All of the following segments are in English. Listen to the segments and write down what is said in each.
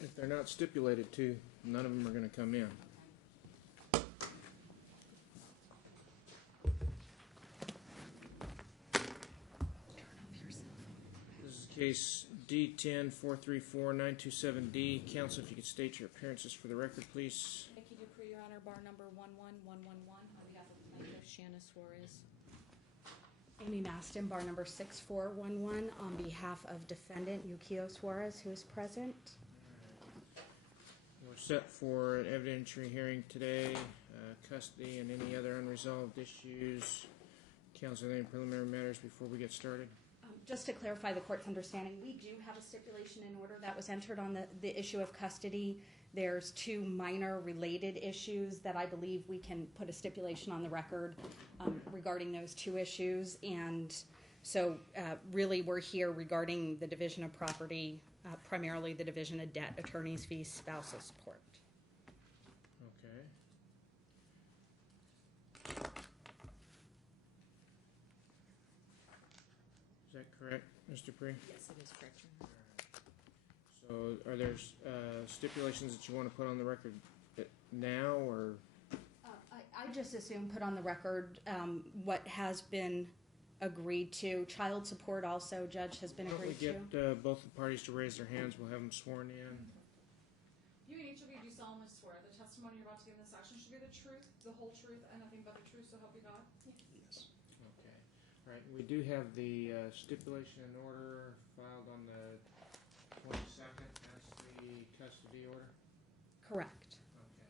If they're not stipulated to, none of them are going to come in. This is case D10-434-927D. Counsel, if you could state your appearances for the record, please. Thank you, Dupree, Your Honor. Bar number 11111 on behalf of Plaintiff Shanna Soars. Amy Maston, bar number 6411 on behalf of Defendant Yukio Suarez, who is present. We're set for an evidentiary hearing today, custody and any other unresolved issues. Counsel, any preliminary matters before we get started? Just to clarify the court's understanding, we do have a stipulation in order that was entered on the issue of custody. There's two minor related issues that I believe we can put a stipulation on the record regarding those two issues. And so really we're here regarding the division of property, primarily the division of debt, attorney's fees, spousal support. Okay. Is that correct, Mr. Dupree? Yes, it is correct, Your Honor. So are there stipulations that you want to put on the record now, or? I just assume put on the record what has been agreed to. Child support also, Judge, has been agreed to. We get both the parties to raise their hands. We'll have them sworn in. You and each of you do solemnly swear the testimony you're about to give in this action should be the truth, the whole truth, and nothing but the truth, so help you God? Yes. Okay. All right. We do have the stipulation in order filed on the 22nd. That's the custody order? Correct. Okay.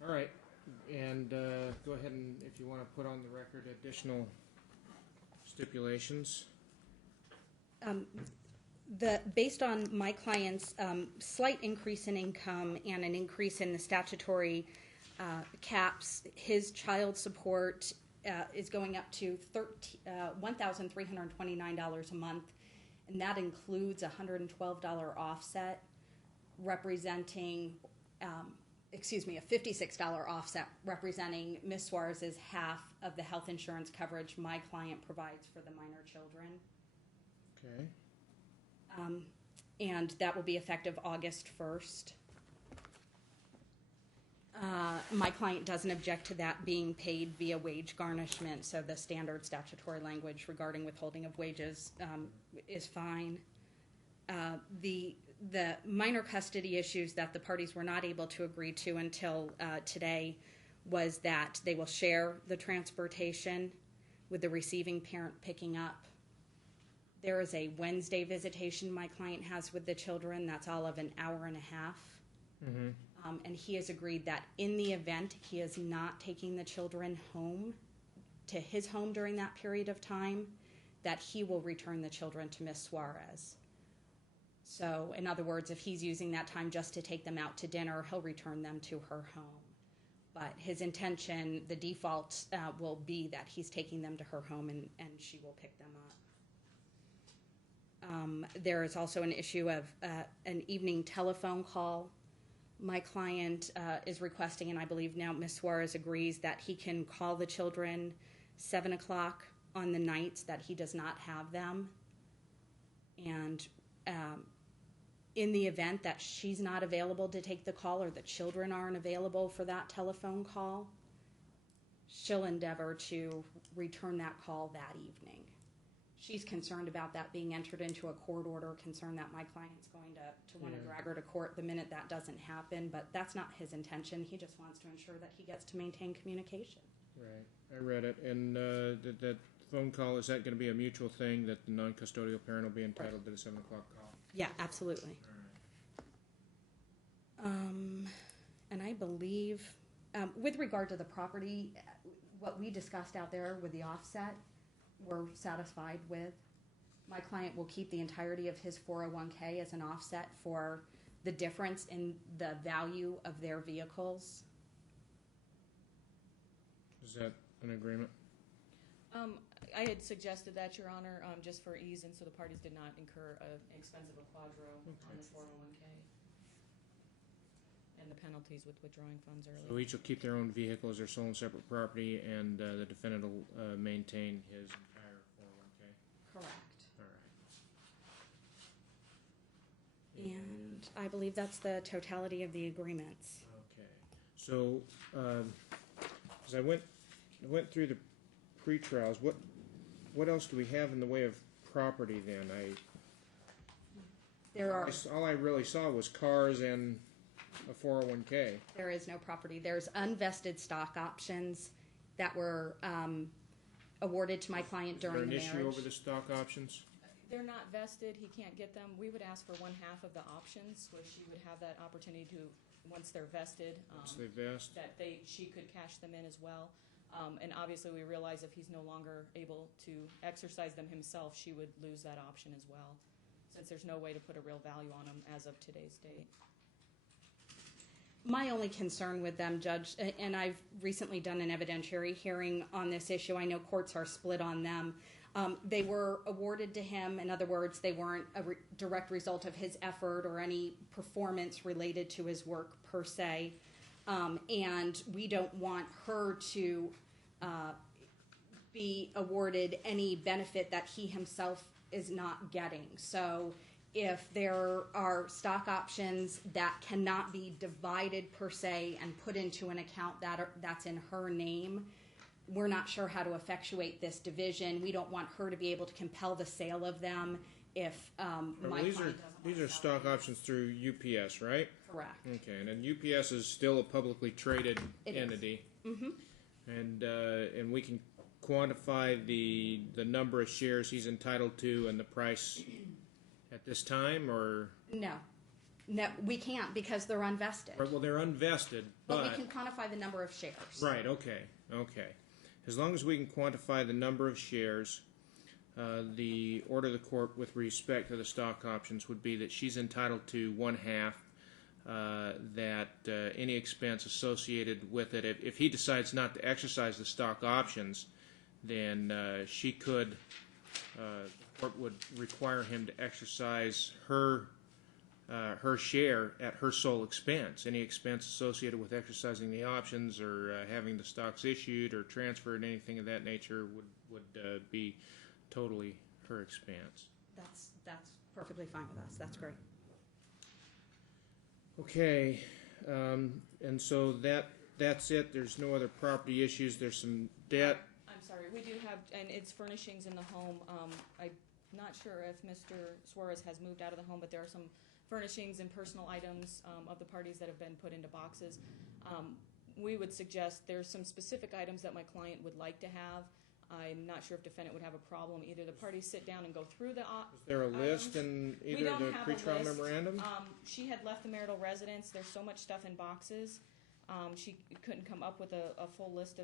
All right. And go ahead and, if you want to put on the record additional stipulations. Based on my client's slight increase in income and an increase in the statutory caps, his child support is going up to $1,329 a month, and that includes a $112 offset representing, a $56 offset representing Ms. Suarez's half of the health insurance coverage my client provides for the minor children. Okay. And that will be effective August 1st. My client doesn't object to that being paid via wage garnishment, so the standard statutory language regarding withholding of wages is fine. The minor custody issues that the parties were not able to agree to until today was that they will share the transportation with the receiving parent picking up. There is a Wednesday visitation my client has with the children. That's all of an hour and a half. Mm-hmm. And he has agreed that in the event he is not taking the children home to his home during that period of time, that he will return the children to Ms. Suarez. So, in other words, if he's using that time just to take them out to dinner, he'll return them to her home. But his intention, the default, will be that he's taking them to her home and she will pick them up. There is also an issue of an evening telephone call. My client is requesting, and I believe now Ms. Suarez agrees, that he can call the children 7 o'clock on the nights that he does not have them. And in the event that she's not available to take the call or the children aren't available for that telephone call, she'll endeavor to return that call that evening. She's concerned about that being entered into a court order, concerned that my client's going to want to drag her to court the minute that doesn't happen, but that's not his intention. He just wants to ensure that he gets to maintain communication. Right. I read it. And that phone call, is that going to be a mutual thing, that the non-custodial parent will be entitled to the 7 o'clock call? Yeah, absolutely. All right. And I believe, with regard to the property, what we discussed out there with the offset, we're satisfied with. My client will keep the entirety of his 401k as an offset for the difference in the value of their vehicles. Is that an agreement? I had suggested that, Your Honor, just for ease, and so the parties did not incur an expense of a quadro on the 401k and the penalties with withdrawing funds early. So each will keep their own vehicle as their sole and separate property, and the defendant will maintain his entire 401k? Correct. All right. And I believe that's the totality of the agreements. Okay. So, as I went through the pre-trials, what else do we have in the way of property then? There are. All I really saw was cars and a 401k. There is no property. There's unvested stock options that were awarded to my client during the marriage. Is there an issue over the stock options? They're not vested, he can't get them. We would ask for 1/2 of the options, so she would have that opportunity to, once they're vested, Once they vest? she could cash them in as well. And obviously, we realize if he's no longer able to exercise them himself, she would lose that option as well, since there's no way to put a real value on them as of today's date. My only concern with them, Judge, and I've recently done an evidentiary hearing on this issue. I know courts are split on them. They were awarded to him. In other words, they weren't a direct result of his effort or any performance related to his work per se. And we don't want her to be awarded any benefit that he himself is not getting. So if there are stock options that cannot be divided per se and put into an account that's in her name, we're not sure how to effectuate this division. We don't want her to be able to compel the sale of them if my client doesn't. These are stock options through UPS, right? Correct. Okay, and then UPS is still a publicly traded entity. Mm-hmm. And we can quantify the number of shares he's entitled to and the price at this time, or? No, we can't because they're unvested. Well, they're unvested, but we can quantify the number of shares. Right. Okay. As long as we can quantify the number of shares, the order of the court with respect to the stock options would be that she's entitled to 1/2. That any expense associated with it, if he decides not to exercise the stock options, then she could. The court would require him to exercise her share at her sole expense. Any expense associated with exercising the options or having the stocks issued or transferred, anything of that nature, would be totally her expense. That's perfectly fine with us. That's great. Okay, and so that's it. There's no other property issues. There's some debt. I'm sorry, we do have, and it's furnishings in the home. I'm not sure if Mr. Soars has moved out of the home, but there are some furnishings and personal items of the parties that have been put into boxes. We would suggest there's some specific items that my client would like to have. I'm not sure if defendant would have a problem. Either the parties sit down and go through the Is there a list in either the pretrial memorandum? She had left the marital residence. There's so much stuff in boxes. She couldn't come up with a full list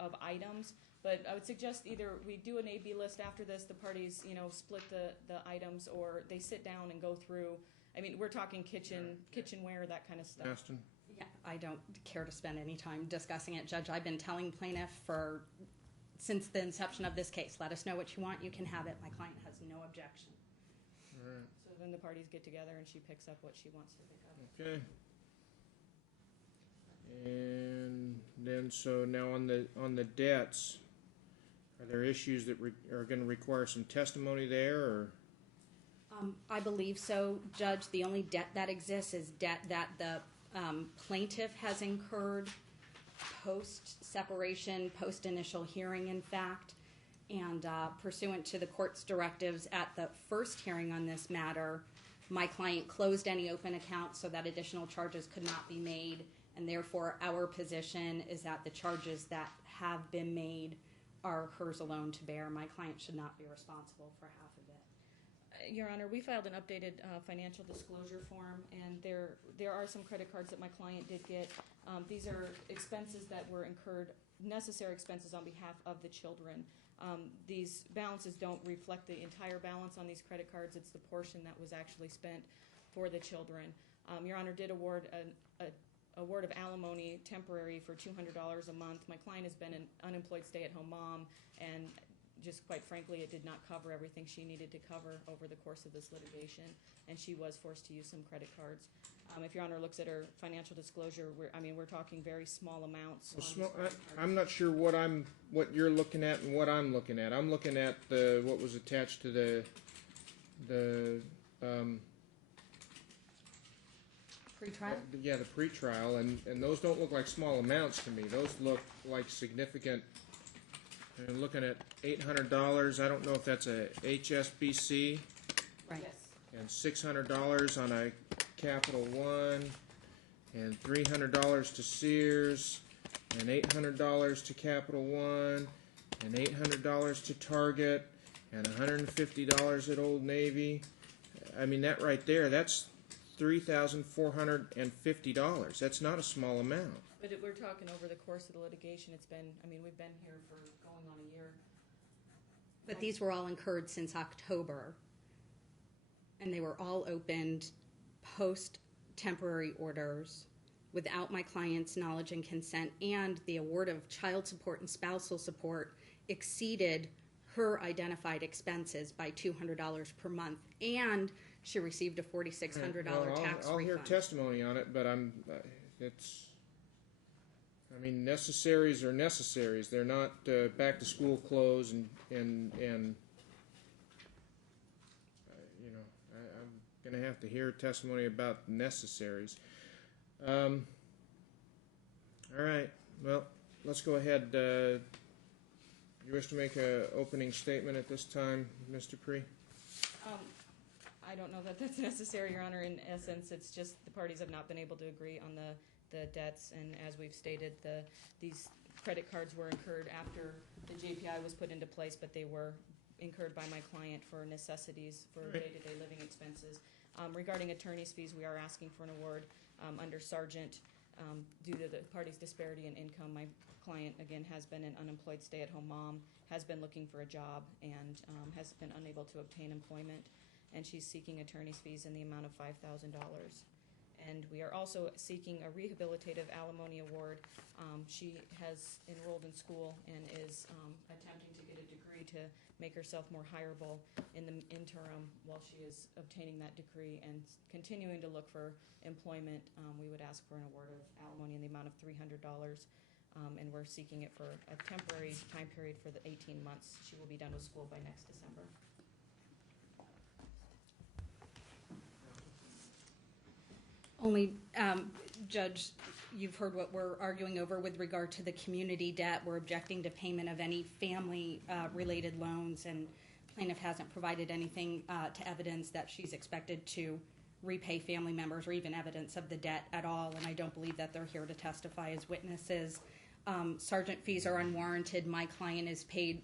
of items. But I would suggest either we do an A-B list after this, the parties, split the items, or they sit down and go through. I mean, we're talking kitchenware, that kind of stuff. Aston? Yeah, I don't care to spend any time discussing it, Judge. I've been telling plaintiff since the inception of this case, let us know what you want, you can have it. My client has no objection. All right. So then the parties get together and she picks up what she wants to pick up. Okay. And then, so now on the debts, are there issues that are going to require some testimony there, or? I believe so, Judge. The only debt that exists is debt that the plaintiff has incurred post-separation, post-initial hearing, in fact. And pursuant to the court's directives at the first hearing on this matter, my client closed any open accounts so that additional charges could not be made. And therefore, our position is that the charges that have been made are hers alone to bear. My client should not be responsible for half of it. Your Honor, we filed an updated financial disclosure form, and there are some credit cards that my client did get. These are expenses that were incurred, necessary expenses on behalf of the children. These balances don't reflect the entire balance on these credit cards. It's the portion that was actually spent for the children. Your Honor did award an award of alimony temporary for $200 a month. My client has been an unemployed stay-at-home mom, and just quite frankly, it did not cover everything she needed to cover over the course of this litigation, and she was forced to use some credit cards. If Your Honor looks at her financial disclosure, we're talking very small amounts. I'm not sure what you're looking at and what I'm looking at. I'm looking at what was attached to the Pre-trial? Yeah, the pretrial, and those don't look like small amounts to me. Those look like significant. I'm looking at $800. I don't know if that's a HSBC, Right. Yes. and $600 on a Capital One, and $300 to Sears, and $800 to Capital One, and $800 to Target, and $150 at Old Navy. I mean, that right there, that's $3,450. That's not a small amount. But we're talking over the course of the litigation, it's been, I mean, we've been here for going on a year. But these were all incurred since October, and they were all opened post-temporary orders without my client's knowledge and consent, and the award of child support and spousal support exceeded her identified expenses by $200 per month, and she received a $4,600 tax I'll hear refund. testimony on it, but I mean, necessaries are necessaries. They're not back to school clothes and you know, I'm going to have to hear testimony about necessaries. All right. Well, let's go ahead. You wish to make an opening statement at this time, Mr. Dupree? I don't know that that's necessary, Your Honor. In essence, it's just the parties have not been able to agree on the debts, and as we've stated, these credit cards were incurred after the JPI was put into place, but they were incurred by my client for necessities for day-to-day living expenses. Regarding attorney's fees, we are asking for an award under Sargent due to the parties' disparity in income. My client, again, has been an unemployed stay-at-home mom, has been looking for a job, and has been unable to obtain employment, and she's seeking attorney's fees in the amount of $5,000. And we are also seeking a rehabilitative alimony award. She has enrolled in school and is attempting to get a degree to make herself more hireable in the interim while she is obtaining that degree and continuing to look for employment. We would ask for an award of alimony in the amount of $300, and we're seeking it for a temporary time period for the 18 months. She will be done with school by next December. Only, Judge, you've heard what we're arguing over with regard to the community debt. We're objecting to payment of any family-related loans, and plaintiff hasn't provided anything to evidence that she's expected to repay family members or even evidence of the debt at all, and I don't believe that they're here to testify as witnesses. Sergeant fees are unwarranted. My client is paid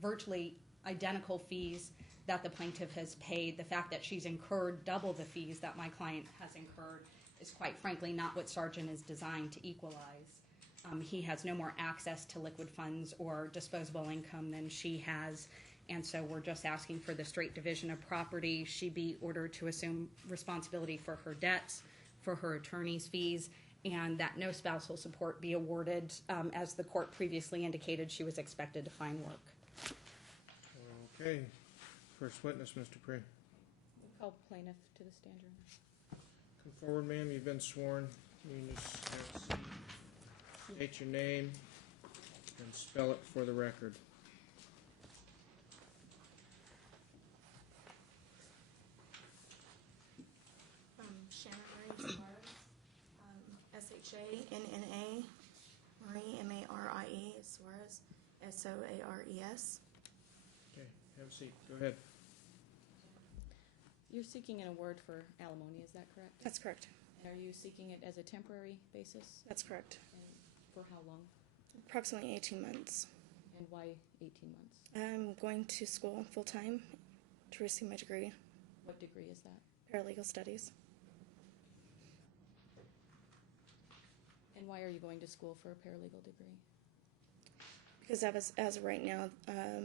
virtually identical fees that the plaintiff has paid. The fact that she's incurred double the fees that my client has incurred is quite frankly not what Sargent is designed to equalize. He has no more access to liquid funds or disposable income than she has, and so we're just asking for the straight division of property. She be ordered to assume responsibility for her debts, for her attorney's fees, and that no spousal support be awarded. As the court previously indicated, she was expected to find work. Okay. First witness, Mr. Dupree. We'll call plaintiff to the stand. Come forward, ma'am. You've been sworn. You can just have a seat. State your name and spell it for the record. Shannon Marie Soars, S-H-A-N-N-A, Marie, M-A-R-I-E, Soares, S-O-A-R-E-S. Okay, have a seat. Go ahead. You're seeking an award for alimony, is that correct? That's correct. And are you seeking it as a temporary basis? That's correct. And for how long? Approximately 18 months. And why 18 months? I'm going to school full-time to receive my degree, What degree is that? paralegal studies. And why are you going to school for a paralegal degree? Because as of right now,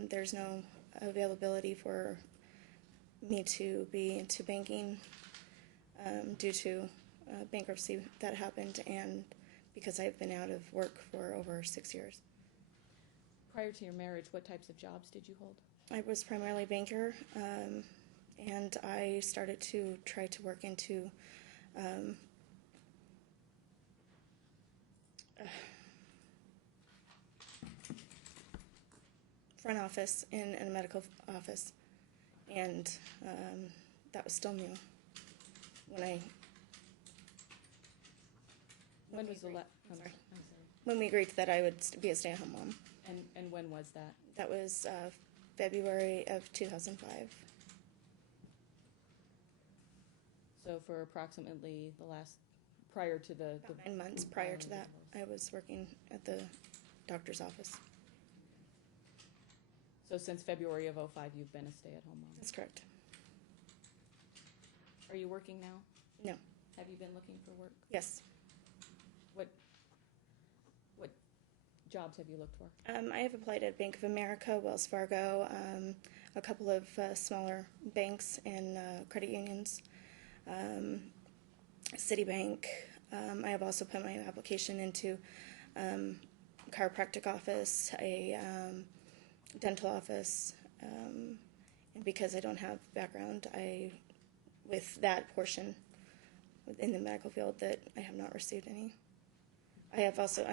there's no availability for me to be into banking due to bankruptcy that happened, and because I've been out of work for over 6 years. Prior to your marriage, what types of jobs did you hold? I was primarily a banker, and I started to try to work into front office in a medical office, and that was still new when I When was the agreed- I'm sorry. sorry. when we agreed that I would be a stay-at-home mom. And when was that? That was February of 2005. So for approximately the last, prior to the About 9 months prior to that, filing of I was working at the doctor's office. So since February of '05, you've been a stay-at-home mom. That's correct. Are you working now? No. Have you been looking for work? Yes. What jobs have you looked for? I have applied at Bank of America, Wells Fargo, a couple of smaller banks and credit unions, Citibank. I have also put my application into chiropractic office, a dental office, and because I don't have background, with that portion in the medical field, that I have not received any. I've also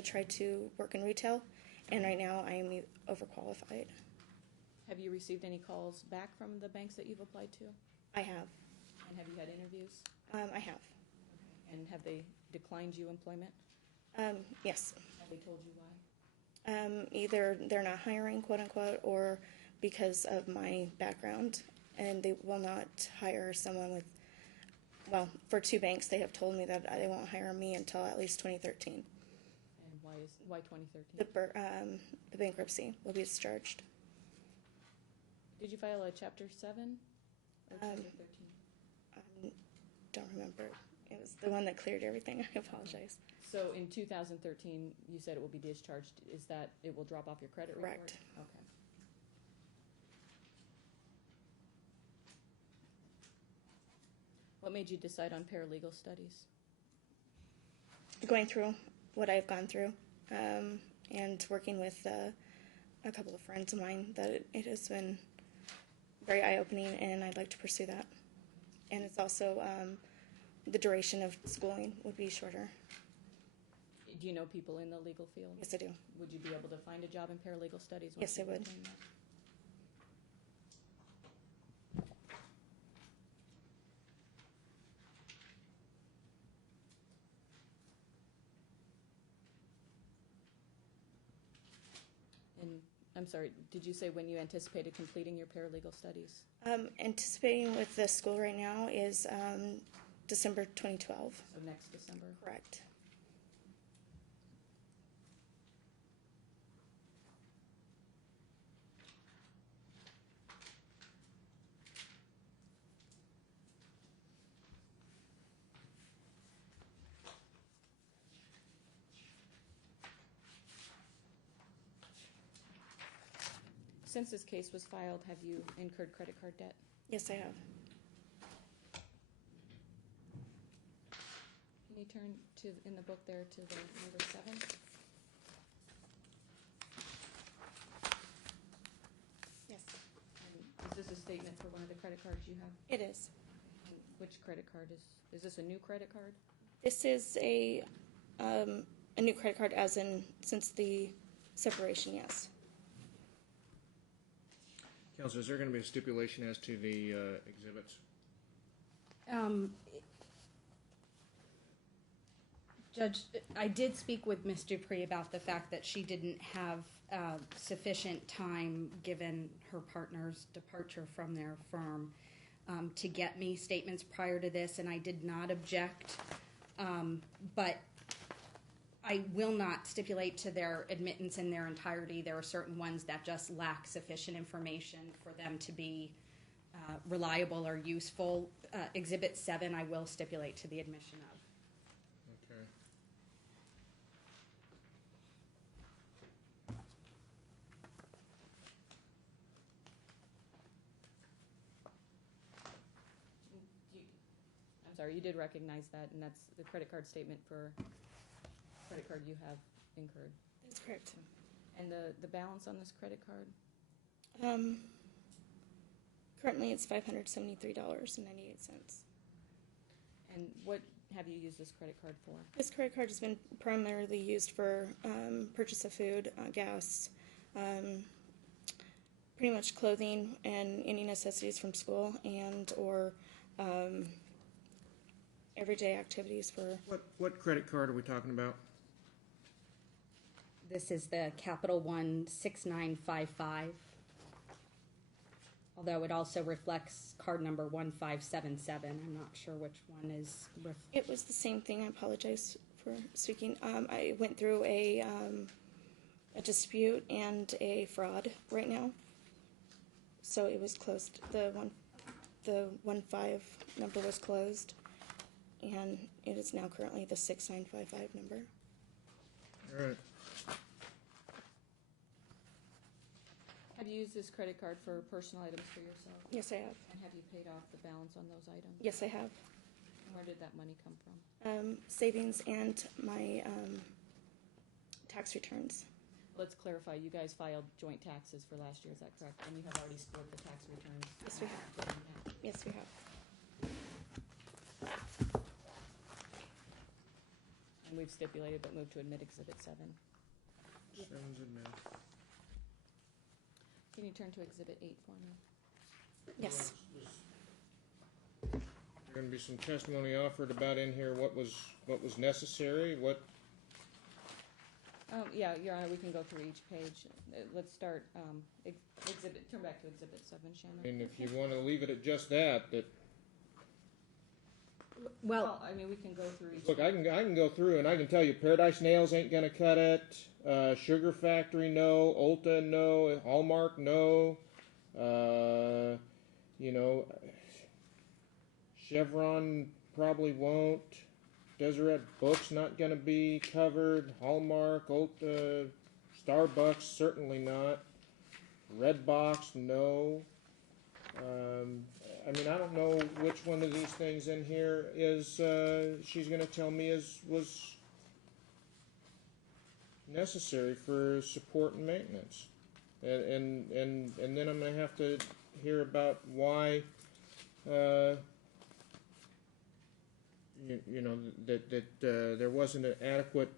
tried to work in retail, and right now I am overqualified. Have you received any calls back from the banks that you've applied to? I have. And have you had interviews? I have. And have they declined you employment? Yes. Have they told you why? Either they're not hiring, quote unquote, or because of my background, and they will not hire someone with. Well, for 2 banks, they have told me that they won't hire me until at least 2013. And why 2013? The bankruptcy will be discharged. Did you file a Chapter 7 or Chapter 13? I don't remember. It was the one that cleared everything. I apologize. So in 2013, you said it will be discharged. Is that it will drop off your credit report? Correct. Okay. What made you decide on paralegal studies? Going through what I've gone through, and working with a couple of friends of mine, that it has been very eye-opening, and I'd like to pursue that. And it's also the duration of schooling would be shorter. Do you know people in the legal field? Yes, I do. Would you be able to find a job in paralegal studies? Yes, I would. obtain that? And I'm sorry, did you say when you anticipated completing your paralegal studies? Anticipating with the school right now is December 2012. So next December? Correct. Since this case was filed, have you incurred credit card debt? Yes, I have. Can you turn to, in the book there, to the number 7? Yes. And is this a statement for one of the credit cards you have? It is. And which credit card is this a new credit card? This is a new credit card, as in since the separation. Yes. Counsel, is there going to be a stipulation as to the exhibits? Judge, I did speak with Ms. Dupree about the fact that she didn't have sufficient time, given her partner's departure from their firm, to get me statements prior to this, and I did not object. But I will not stipulate to their admittance in their entirety. There are certain ones that just lack sufficient information for them to be reliable or useful. Exhibit 7, I will stipulate to the admission of. Okay. I'm sorry, you did recognize that, and that's the credit card statement for credit card you have incurred. That's correct. And the balance on this credit card? Currently, it's $573.98. And what have you used this credit card for? This credit card has been primarily used for purchase of food, gas, pretty much clothing, and any necessities from school, and or everyday activities for, What credit card are we talking about? This is the Capital One 6955. Although it also reflects card number 1577. I'm not sure which one is. it was the same thing. I apologize for speaking. I went through a dispute and a fraud right now. So it was closed. The 15 number was closed, and it is now currently the 6955 number. All right. Have you used this credit card for personal items for yourself? Yes, I have. And have you paid off the balance on those items? Yes, I have. And where did that money come from? Savings and my tax returns. Let's clarify, you guys filed joint taxes for last year, is that correct? And you have already split the tax returns? Yes, we have. Yes, we have. And we've stipulated but moved to admit Exhibit 7. Seven's admitted. Can you turn to Exhibit 8 for me? Yes. There's going to be some testimony offered about in here what was necessary, what. Yeah, Your Honor, we can go through each page. Let's start, turn back to Exhibit 7, Shannon. And if you want to leave it at just that. Well, I mean, we can go through each. Look, I can go through and I can tell you Paradise Nails ain't gonna cut it. Sugar Factory, no. Ulta, no. Hallmark, no. Chevron probably won't. Deseret Books not gonna be covered. Hallmark, Ulta, Starbucks certainly not. Redbox, no. I mean, I don't know which one of these things in here is she's going to tell me was necessary for support and maintenance, and then I'm going to have to hear about why that there wasn't an adequate.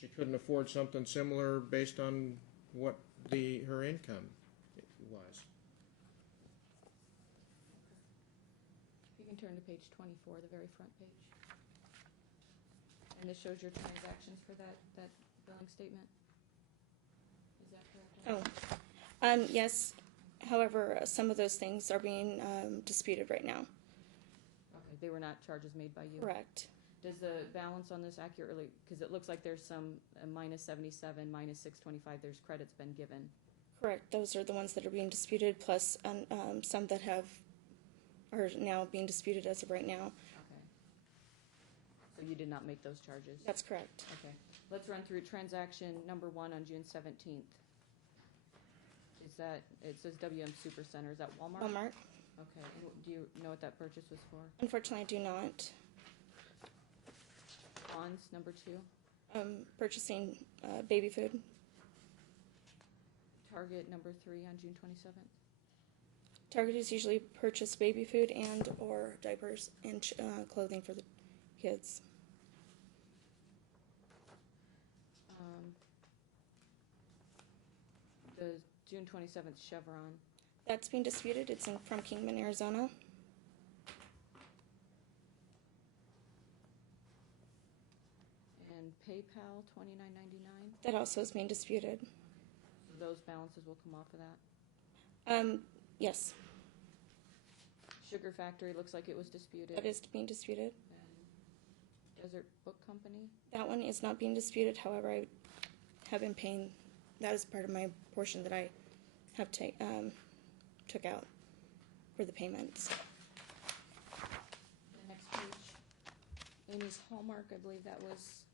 She couldn't afford something similar based on what her income was. You can turn to page 24, the very front page. And this shows your transactions for that billing statement. Is that correct? Yes. However, some of those things are being disputed right now. Okay, they were not charges made by you? Correct. Does the balance on this accurately, because it looks like there's some minus 77, minus 625, there's credits been given. Correct. Those are the ones that are being disputed, plus some that are now being disputed as of right now. Okay. So you did not make those charges? That's correct. Okay. Let's run through transaction number 1 on June 17th. Is that, it says WM Supercenter, is that Walmart? Walmart. Okay. And do you know what that purchase was for? Unfortunately, I do not. Bonds, number 2. Purchasing baby food. Target, number 3 on June 27th. Target is usually purchase baby food and or diapers and clothing for the kids. The June 27th Chevron. That's being disputed. It's from Kingman, Arizona. And PayPal, $29.99. That also is being disputed. So those balances will come off of that. Yes, Sugar Factory looks like it was disputed. that is being disputed. And Desert Book Company. That one is not being disputed. However, I have been paying. That is part of my portion that I have took out for the payments. The next page. Amy's Hallmark, I believe that was.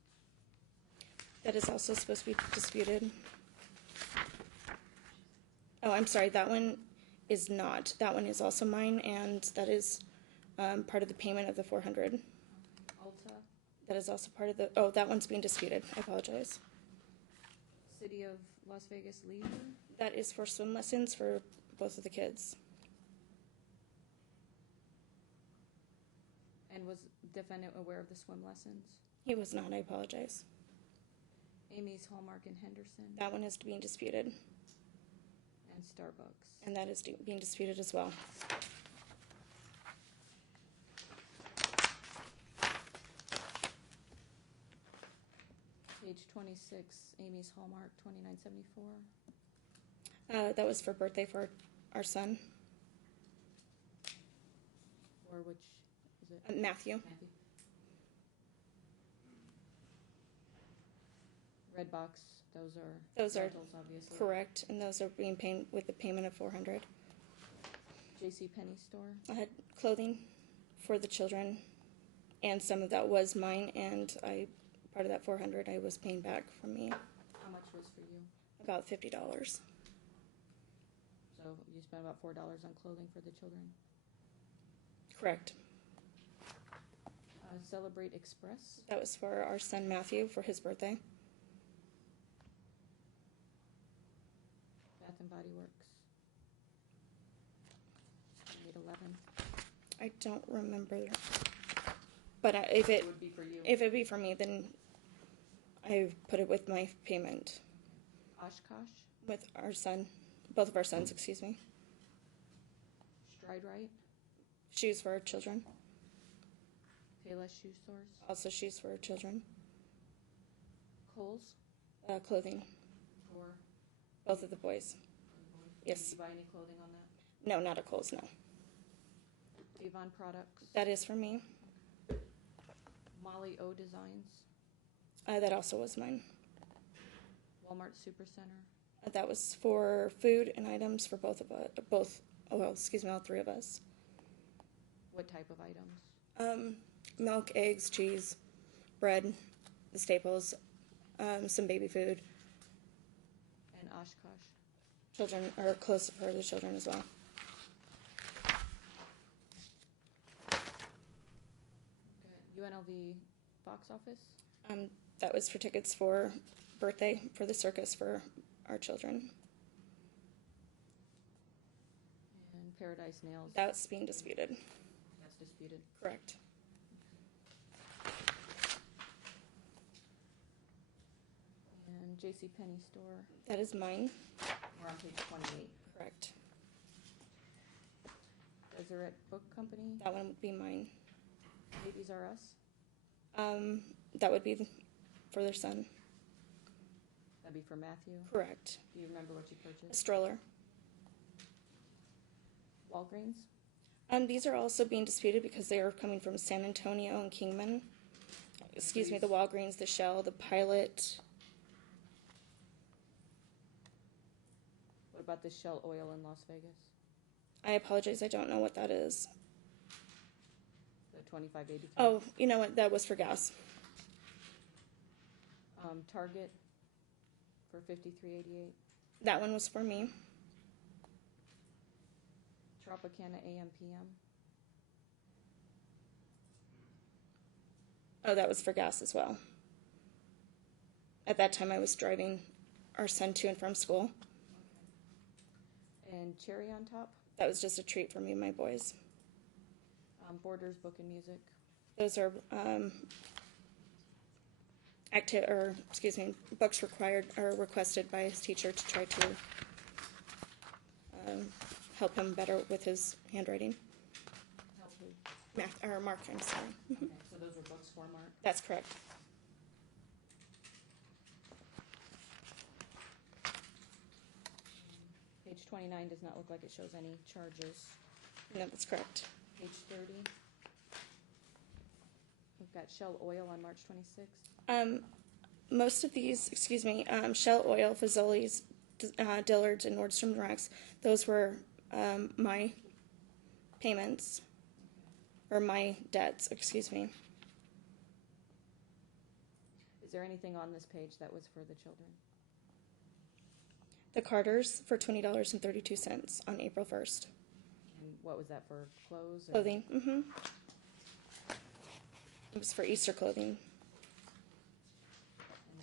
That is also supposed to be disputed. Oh, I'm sorry. That one is not. That one is also mine, and that is part of the payment of the $400. Ulta. That is also part of the. Oh, that one's being disputed. I apologize. City of Las Vegas Leisure. That is for swim lessons for both of the kids. And was defendant aware of the swim lessons? He was not. I apologize. Amy's Hallmark in Henderson. That one is being disputed, And Starbucks. and that is being disputed as well. Page 26, Amy's Hallmark, 2974. That was for birthday for our son, Or which is it? Matthew. Matthew. Redbox, those are rentals, obviously. Correct, and those are being paid with the payment of $400. J.C. Penney store. I had clothing for the children, and some of that was mine, and part of that $400 I was paying back from me, How much was for you? about $50. So you spent about $4 on clothing for the children. Correct. Celebrate Express. That was for our son Matthew for his birthday. Bath and Body Works. 811. I don't remember, but if It would be for you. it'd be for me, then I put it with my payment Oshkosh. with our son, both of our sons, excuse me. Stride Right. Shoes for our children, Payless Shoe Stores. also shoes for our children. Kohl's. Clothing, For both of the boys. Yes. Did you buy any clothing on that? No, not a Kohl's, no. Avon Products. That is for me. Molly O Designs. That also was mine. Walmart Supercenter. That was for food and items for both of us, all three of us. What type of items? Milk, eggs, cheese, bread, the staples, some baby food. And Oshkosh. Children are close for the children as well. UNLV box office. That was for tickets for birthday for the circus for our children. And Paradise Nails. That's being disputed. That's disputed. Correct. And J.C. Penney store. That is mine. We're on page 28. Correct. Deseret Book Company. That one would be mine. Babies R Us. That would be for their son. That'd be for Matthew. Correct. Do you remember what you A purchased? stroller. Walgreens. These are also being disputed because they are coming from San Antonio and Kingman. Excuse me, the Walgreens, the Shell, the Pilot. What about the Shell Oil in Las Vegas? I apologize, I don't know what that is. The 2583. Oh, you know what? That was for gas. Target for 5388. That one was for me. Tropicana AM PM. Oh, that was for gas as well. At that time, I was driving our son to and from school. And Cherry on Top. That was just a treat for me and my boys. Borders Book and Music. Those are books required or requested by his teacher to try to help him better with his handwriting. Help who? Mark, I'm sorry. Okay, so those were books for Mark. That's correct. Page 29 does not look like it shows any charges. No, that's correct. Page 30. We've got Shell Oil on March 26th. Most of these, Shell Oil, Fazoli's, Dillard's, and Nordstrom Racks, those were my payments, or my debts, excuse me. Is there anything on this page that was for the children? The Carters for $20.32 on April 1st. And what was that for? Clothes? Or? Clothing, It was for Easter clothing.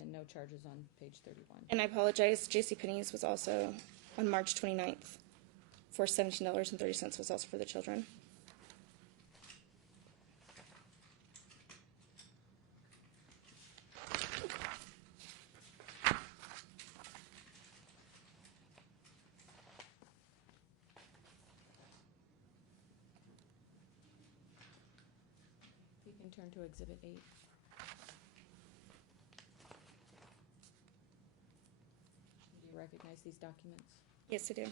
And then no charges on page 31. And I apologize, JCPenney's was also on March 29th for $17.30 was also for the children. You can turn to Exhibit 8. recognize these documents? Yes, I do.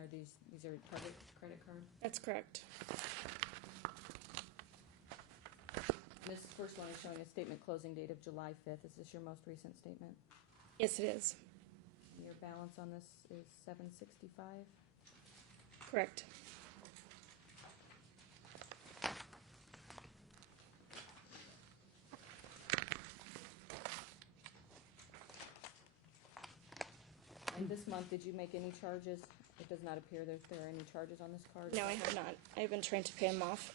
Are these are Target credit card? That's correct. This first one is showing a statement closing date of July 5th. Is this your most recent statement? Yes, it is. And your balance on this is $765. Correct. And this month, did you make any charges? It does not appear that there are any charges on this card. No, I have not. I've been trying to pay them off.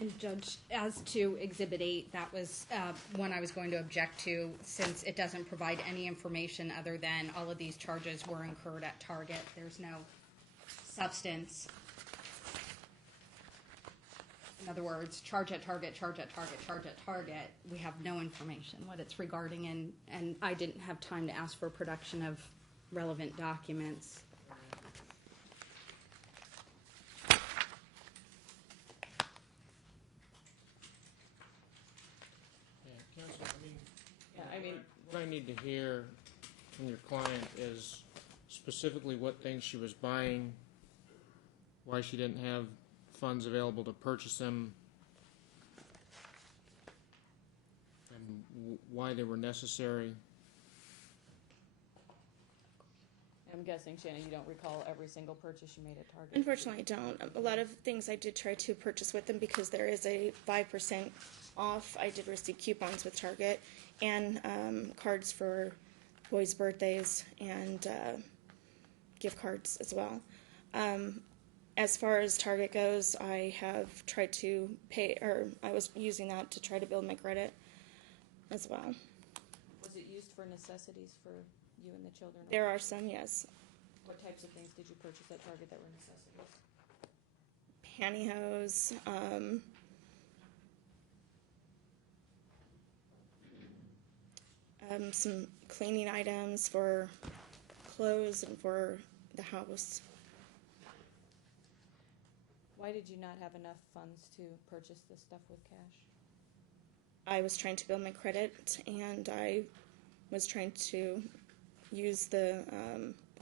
And Judge, as to Exhibit 8, that was one I was going to object to, since it doesn't provide any information other than all of these charges were incurred at Target. There's no substance. In other words, charge at Target, charge at Target, charge at Target. We have no information what it's regarding, and I didn't have time to ask for production of relevant documents. Counsel, I mean, what I need to hear from your client is specifically what things she was buying, why she didn't have funds available to purchase them, and why they were necessary. I'm guessing, Shannon, you don't recall every single purchase you made at Target? Unfortunately, I don't. A lot of things I did try to purchase with them because there is a 5% off. I did receive coupons with Target and cards for boys' birthdays and gift cards as well. As far as Target goes, I have tried to pay, or I was using that to try to build my credit as well. Was it used for necessities for you and the children? There are some, yes. What types of things did you purchase at Target that were necessities? Pantyhose, some cleaning items for clothes and for the house. Why did you not have enough funds to purchase this stuff with cash? I was trying to build my credit, and I was trying to use the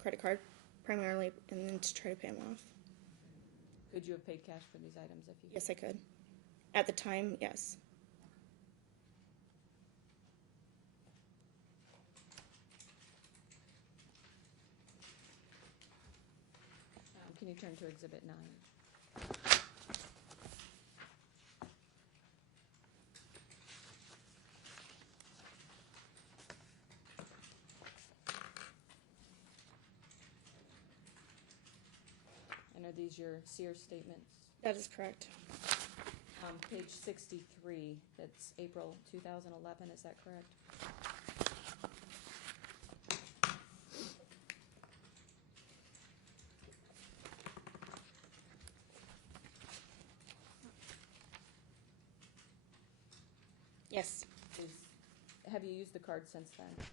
credit card primarily, and then to try to pay them off. Could you have paid cash for these items if you? Yes, I could. At the time, yes. Can you turn to Exhibit 9? And are these your Sears statements? That is correct. Page 63, that's April 2011, is that correct? Yes. Have you used the card since then?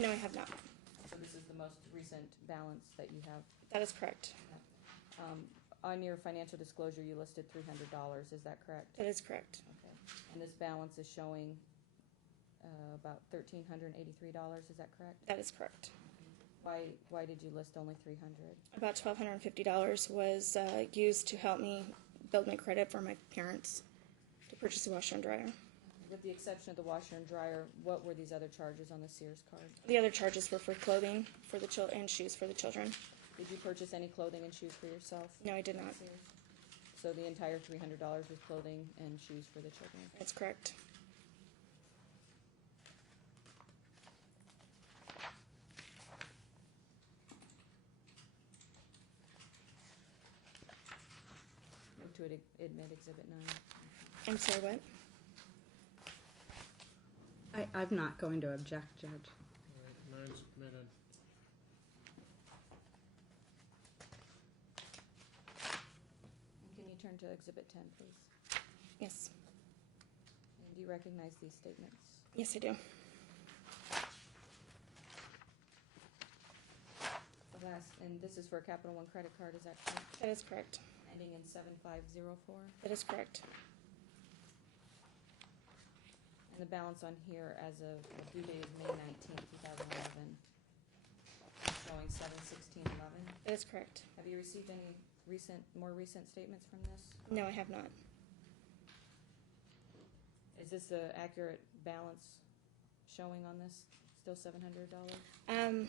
No, I have not. So this is the most recent balance that you have? That is correct. On your financial disclosure, you listed $300, is that correct? That is correct. Okay. And this balance is showing about $1,383, is that correct? That is correct. Why did you list only $300? About $1,250 was used to help me build my credit for my parents to purchase a washer and dryer. With the exception of the washer and dryer, what were these other charges on the Sears card? The other charges were for clothing for the children and shoes for the children. Did you purchase any clothing and shoes for yourself? No, I did not. at Sears? So the entire $300 was clothing and shoes for the children? That's correct. Move to admit Exhibit 9. I'm sorry, what? I'm not going to object, Judge. All right, 9's admitted. Can you turn to Exhibit 10, please? Yes. And do you recognize these statements? Yes, I do. The last, and this is for a Capital One credit card, is that correct? That is correct. Ending in 7504? That is correct. And the balance on here as of due date is May 19th, 2011. showing 7/16/11. That is correct. Have you received any more recent statements from this? No, I have not. Is this the accurate balance showing on this? Still $700?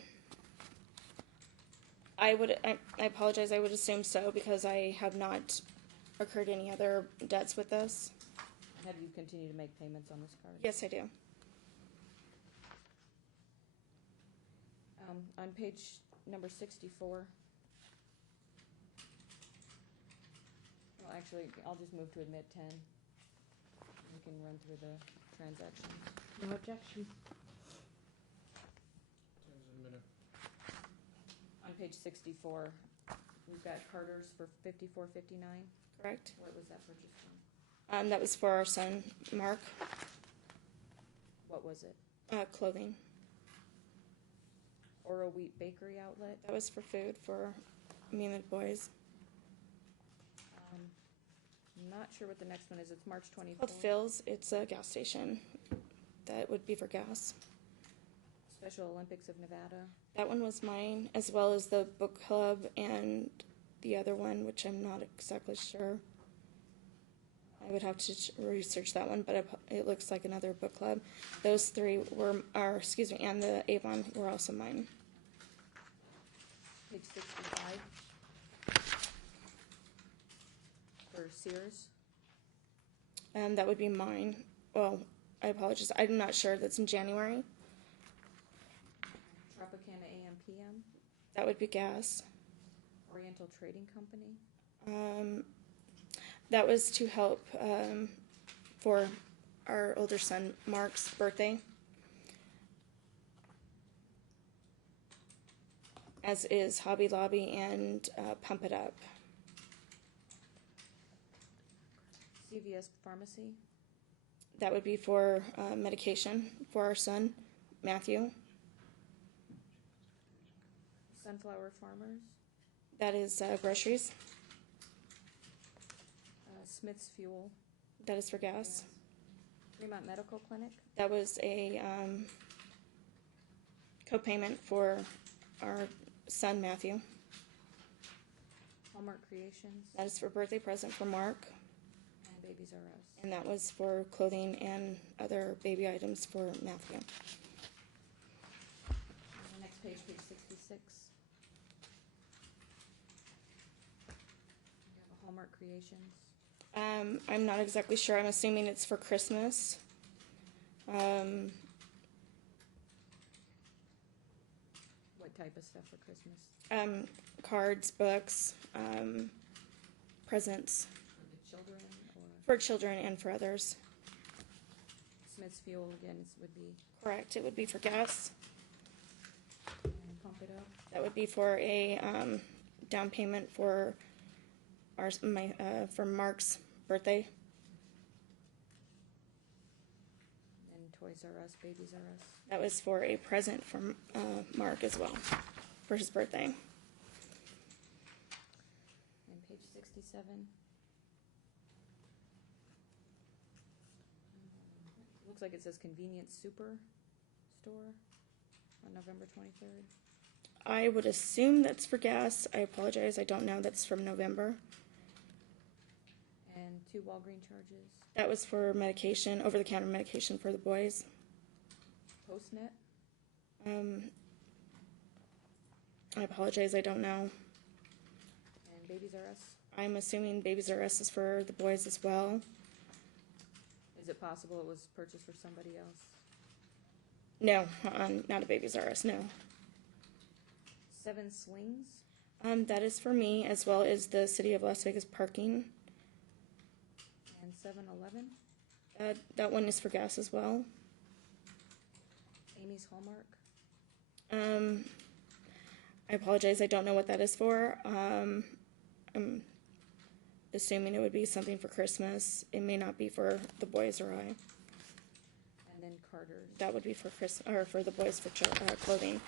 I apologize, I would assume so, because I have not incurred any other debts with this. Have you continued to make payments on this card? Yes, I do. On page number 64. Well, actually, I'll just move to admit 10. We can run through the transactions. No objection. On page 64, we've got Carter's for $54.59. Correct. What was that purchase from? That was for our son, Mark. What was it? Clothing. Oro Wheat Bakery Outlet. That was for food for me and the boys. I'm not sure what the next one is. It's March 24th. Called Phil's. It's a gas station. That would be for gas. Special Olympics of Nevada. That one was mine, as well as the book club and the other one, which I'm not exactly sure. I would have to research that one, but it looks like another book club. Those three and the Avon were also mine. Page 65. For Sears. That would be mine. Well, I apologize. I'm not sure. That's in January. Tropicana AM/PM. That would be gas. Oriental Trading Company. That was to help for our older son Mark's birthday, as is Hobby Lobby and Pump It Up. CVS Pharmacy. That would be for medication for our son Matthew. Sunflower Farmers. That is groceries. Smith's Fuel. That is for gas. Fremont Medical Clinic. That was a co-payment for our son Matthew. Hallmark Creations. That is for birthday present for Mark. And Babies R Us. And that was for clothing and other baby items for Matthew. On the next page, page 66. We have a Hallmark Creations. I'm not exactly sure. I'm assuming it's for Christmas. What type of stuff for Christmas? Cards, books, presents For the children or for children and for others. Smith's Fuel again would be Correct. It would be for gas. and Pump It Up. That would be for a down payment for for Mark's birthday. And Toys R Us, Babies R Us. That was for a present from Mark as well for his birthday. And page 67. Looks like it says Convenience Super Store on November 23rd. I would assume that's for gas. I apologize. I don't know. That's from November. And 2 Walgreens charges. That was for medication, over-the-counter medication for the boys. Postnet. I apologize. I don't know. And Babies R Us. I'm assuming Babies R Us is for the boys as well. Is it possible it was purchased for somebody else? No, not a Babies R Us, no. 7 Slings. That is for me, as well as the City of Las Vegas parking. And 7-Eleven. That one is for gas as well. Amy's Hallmark. I apologize. I don't know what that is for. I'm assuming it would be something for Christmas. It may not be for the boys or I. And then Carter's. That would be for for the boys for clothing.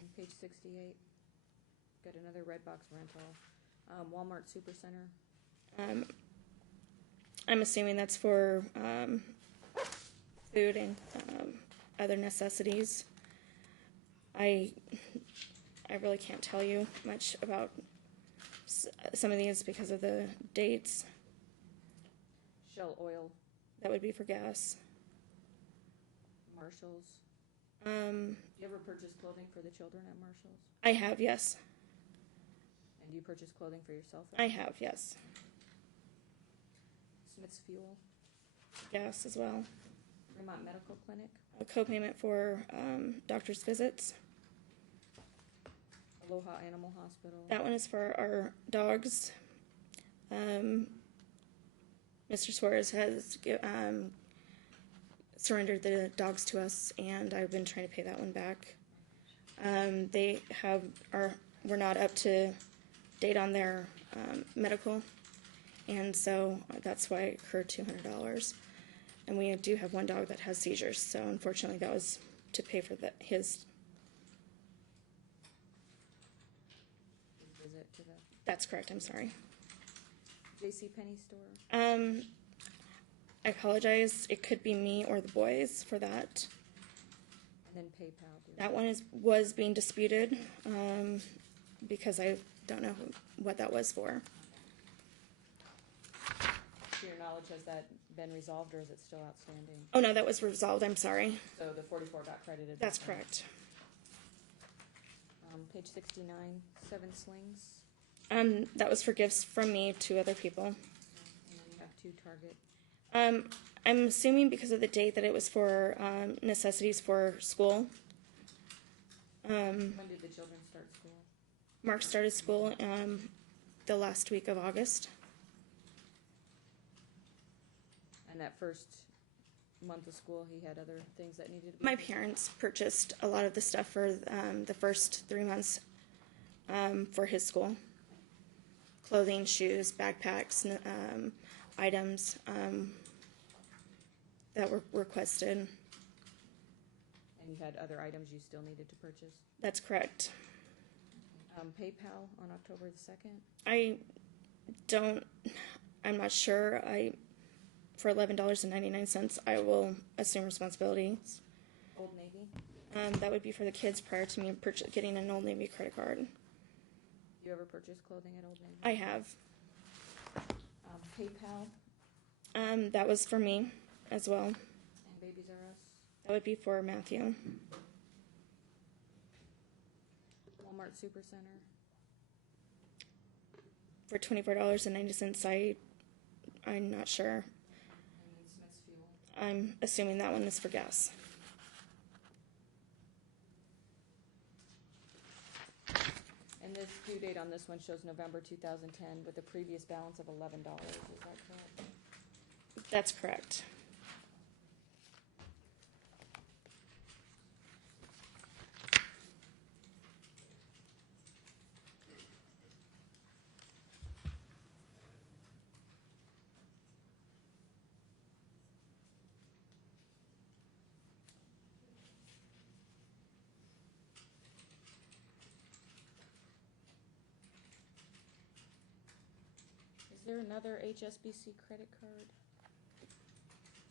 And page 68. Got another Redbox rental. Walmart Supercenter. I'm assuming that's for food and other necessities. I really can't tell you much about some of these because of the dates. Shell oil, That would be for gas. Marshalls. You ever purchase clothing for the children at Marshalls? I have, yes. And do you purchase clothing for yourself? I have, yes. Smith's Fuel, Gas as well. Vermont Medical Clinic, A co-payment for doctor's visits. Aloha Animal Hospital. That one is for our dogs. Mr. Soars has surrendered the dogs to us, and I've been trying to pay that one back. We're not up to date on their medical, and so that's why it incurred $200. And we do have one dog that has seizures, so unfortunately that was to pay for his. Visit to the That's correct. I'm sorry. J.C. Penney store. I apologize. It could be me or the boys for that. And then PayPal. That one was being disputed because I don't know what that was for. To your knowledge, has that been resolved, or is it still outstanding? Oh no, that was resolved. I'm sorry. So the 44 got credited. That's correct. Page 69, 7 slings. That was for gifts from me to other people. And then you have 2 Target. I'm assuming because of the date that it was for necessities for school. When did the children start school? Mark started school the last week of August. And that first month of school, he had other things that needed to be. My parents purchased a lot of the stuff for the first 3 months for his school. Clothing, shoes, backpacks, items that were requested. And you had other items you still needed to purchase? That's correct. PayPal on October the 2nd? I'm not sure. For $11.99, I will assume responsibilities. Old Navy? That would be for the kids prior to me getting an Old Navy credit card. You ever purchase clothing at Old Navy? I have. PayPal That was for me as well. and Babies R Us? That would be for Matthew. Walmart Supercenter? For $24.90, I'm not sure. And then Smith's Fuel? I'm assuming that one is for gas. And this due date on this one shows November 2010 with a previous balance of $11. Is that correct? That's correct. Is there another HSBC credit card?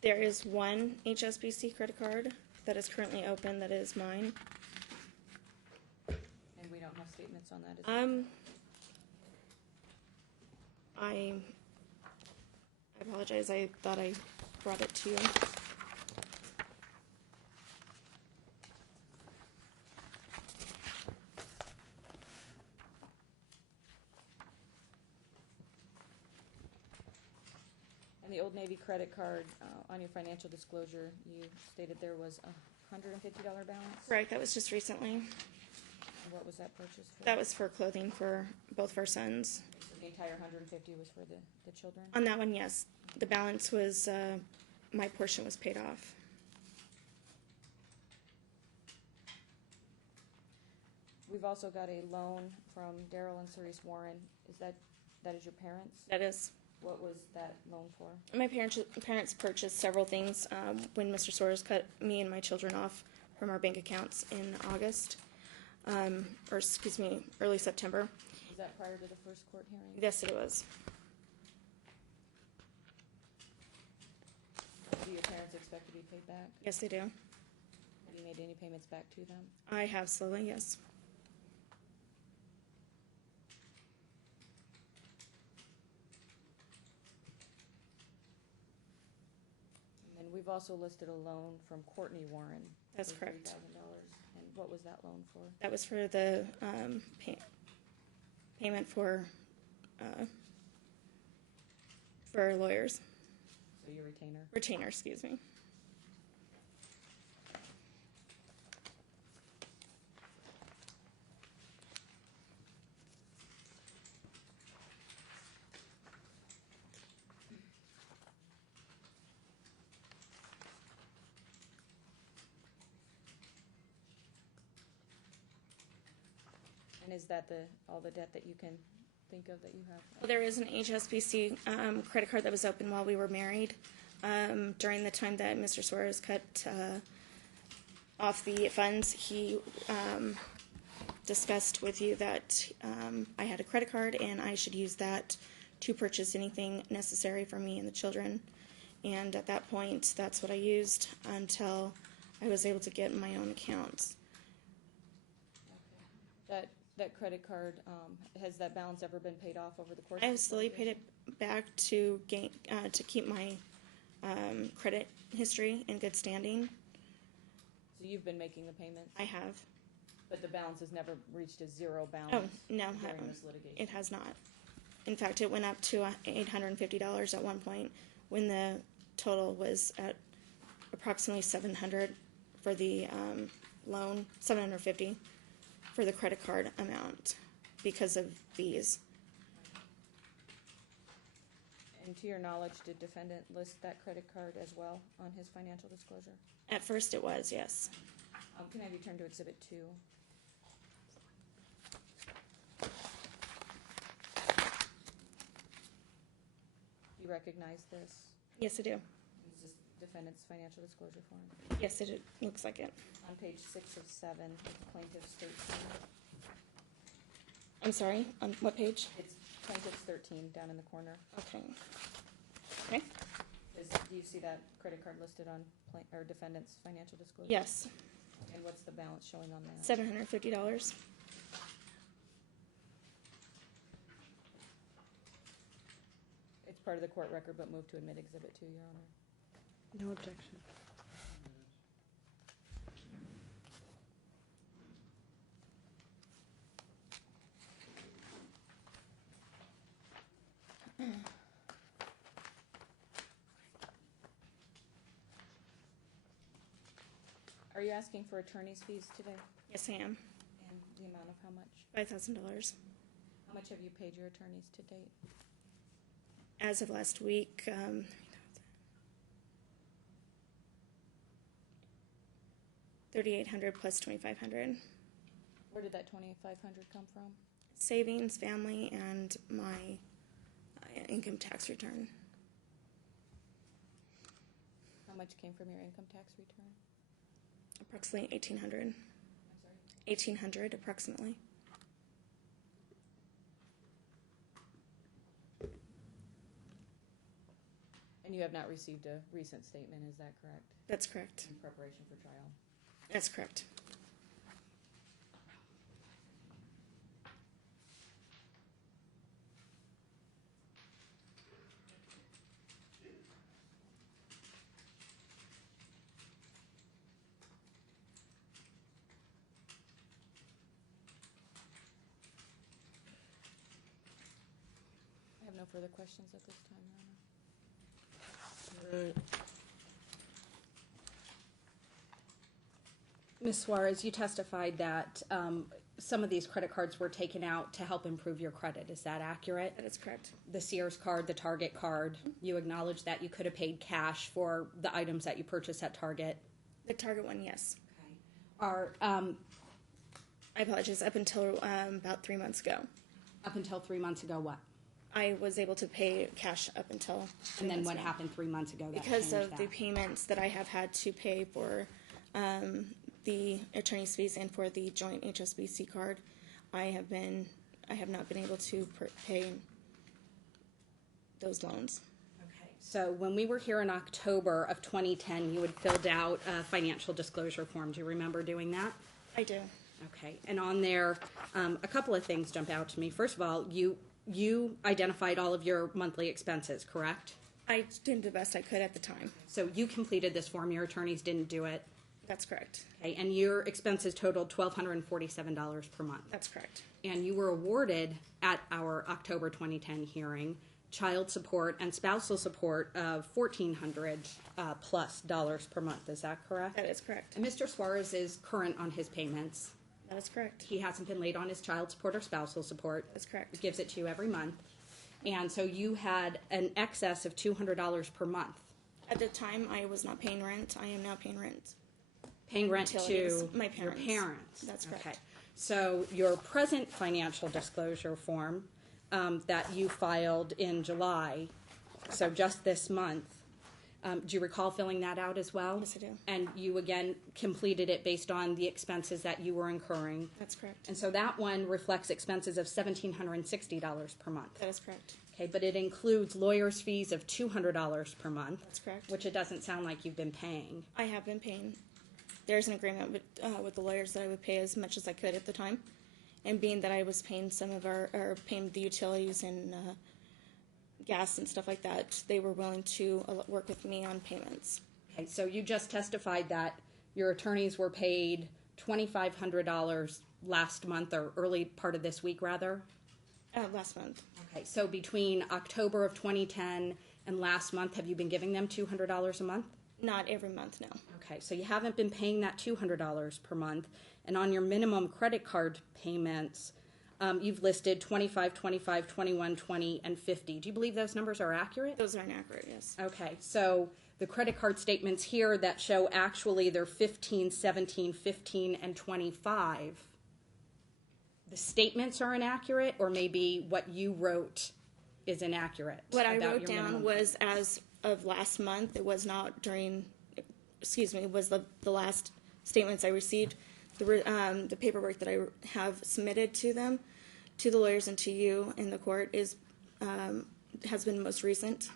There is one HSBC credit card that is currently open that is mine. And we don't have statements on that? Is that I apologize. I thought I brought it to you. And the Old Navy credit card, on your financial disclosure, you stated there was a $150 balance? Right, that was just recently. And what was that purchase for? That was for clothing for both of our sons. So the entire $150 was for the children? On that one, yes. The balance was, my portion was paid off. We've also got a loan from Daryl and Cerise Warren. That is your parents? That is. What was that loan for? My parents purchased several things when Mr. Soars cut me and my children off from our bank accounts in August, early September. Was that prior to the first court hearing? Yes, it was. Do your parents expect to be paid back? Yes, they do. Have you made any payments back to them? I have slowly, yes. And then we've also listed a loan from Courtney Warren. That's for correct. $3,000. And what was that loan for? That was for the payment for lawyers. So your retainer? Retainer, excuse me. And is that all the debt that you can think of that you have? Well, there is an HSBC credit card that was open while we were married. During the time that Mr. Soars cut off the funds, he discussed with you that I had a credit card and I should use that to purchase anything necessary for me and the children. And at that point, that's what I used until I was able to get my own accounts. That credit card, has that balance ever been paid off over the course? I of have slowly paid it back to keep my credit history in good standing. So you've been making the payments? I have. But the balance has never reached a zero balance Oh, no, during this litigation? it has not. In fact, it went up to $850 at one point when the total was at approximately $700 for the loan, $750 for the credit card amount because of fees. And to your knowledge, did defendant list that credit card as well on his financial disclosure? At first it was, yes. Can I have you turn to Exhibit 2? Do you recognize this? Yes, I do. This is defendant's financial disclosure form. Yes, it looks like it. On page 6 of 7, plaintiff's 13. I'm sorry, on what page? It's plaintiff's 13 down in the corner. Okay. Okay. Do you see that credit card listed on defendant's financial disclosure? Yes, And what's the balance showing on that? $750. It's part of the court record, but move to admit Exhibit 2, Your Honor. No objection. Are you asking for attorney's fees today? Yes, I am. And the amount of how much? $5,000. How much have you paid your attorneys to date? As of last week, $3,800 plus $2,500. Where did that $2,500 come from? Savings, family, and my income tax return. How much came from your income tax return? Approximately $1,800. I'm sorry? $1,800 approximately. And you have not received a recent statement, is that correct? That's correct. In preparation for trial? That's correct. I have no further questions at this time, Your Honor. Ms. Suarez, you testified that some of these credit cards were taken out to help improve your credit. Is that accurate? That is correct. The Sears card, the Target card, you acknowledge that you could have paid cash for the items that you purchased at Target? The Target one, yes. Are I apologize. Up until about 3 months ago, up until 3 months ago, what? I was able to pay cash up until 3 And then months what ago. happened 3 months ago? That Because of changed the that? payments that I have had to pay for the attorney's fees and for the joint HSBC card, I have not been able to pay those loans. Okay. So when we were here in October of 2010, you had filled out a financial disclosure form. Do you remember doing that? I do. Okay. And on there, a couple of things jump out to me. First of all, you identified all of your monthly expenses, correct? I did the best I could at the time. So you completed this form. Your attorneys didn't do it. That's correct. Okay. And your expenses totaled $1,247 per month. That's correct. And you were awarded at our October 2010 hearing child support and spousal support of $1,400 plus dollars per month. Is that correct? That is correct. And Mr. Suarez is current on his payments. That is correct. He hasn't been late on his child support or spousal support. That's correct. He gives it to you every month. And so you had an excess of $200 per month. At the time, I was not paying rent. I am now paying rent. Paying rent Utilities. to My your parents. parents. That's correct. Okay. So your present financial disclosure form that you filed in July, so just this month, do you recall filling that out as well? Yes, I do. And you again completed it based on the expenses that you were incurring. That's correct. And so that one reflects expenses of $1,760 per month. That is correct. Okay, but it includes lawyers' fees of $200 per month. That's correct. Which it doesn't sound like you've been paying. I have been paying. There's an agreement with the lawyers that I would pay as much as I could at the time. And being that I was paying paying the utilities and gas and stuff like that, they were willing to work with me on payments. Okay, so you just testified that your attorneys were paid $2,500 last month, or early part of this week, rather? Last month. Okay, so between October of 2010 and last month, have you been giving them $200 a month? Not every month, no. Okay, so you haven't been paying that $200 per month. And on your minimum credit card payments, you've listed $25, $25, $21, $20, and $50. Do you believe those numbers are accurate? Those aren't accurate, yes. Okay, so the credit card statements here that show actually they're $15, $17, $15, and $25. The statements are inaccurate, or maybe what you wrote is inaccurate? What I about wrote your down minimum? was as of last month. It was not during, was the last statements I received. The paperwork that I have submitted to them, to the lawyers and to you in the court has been most recent.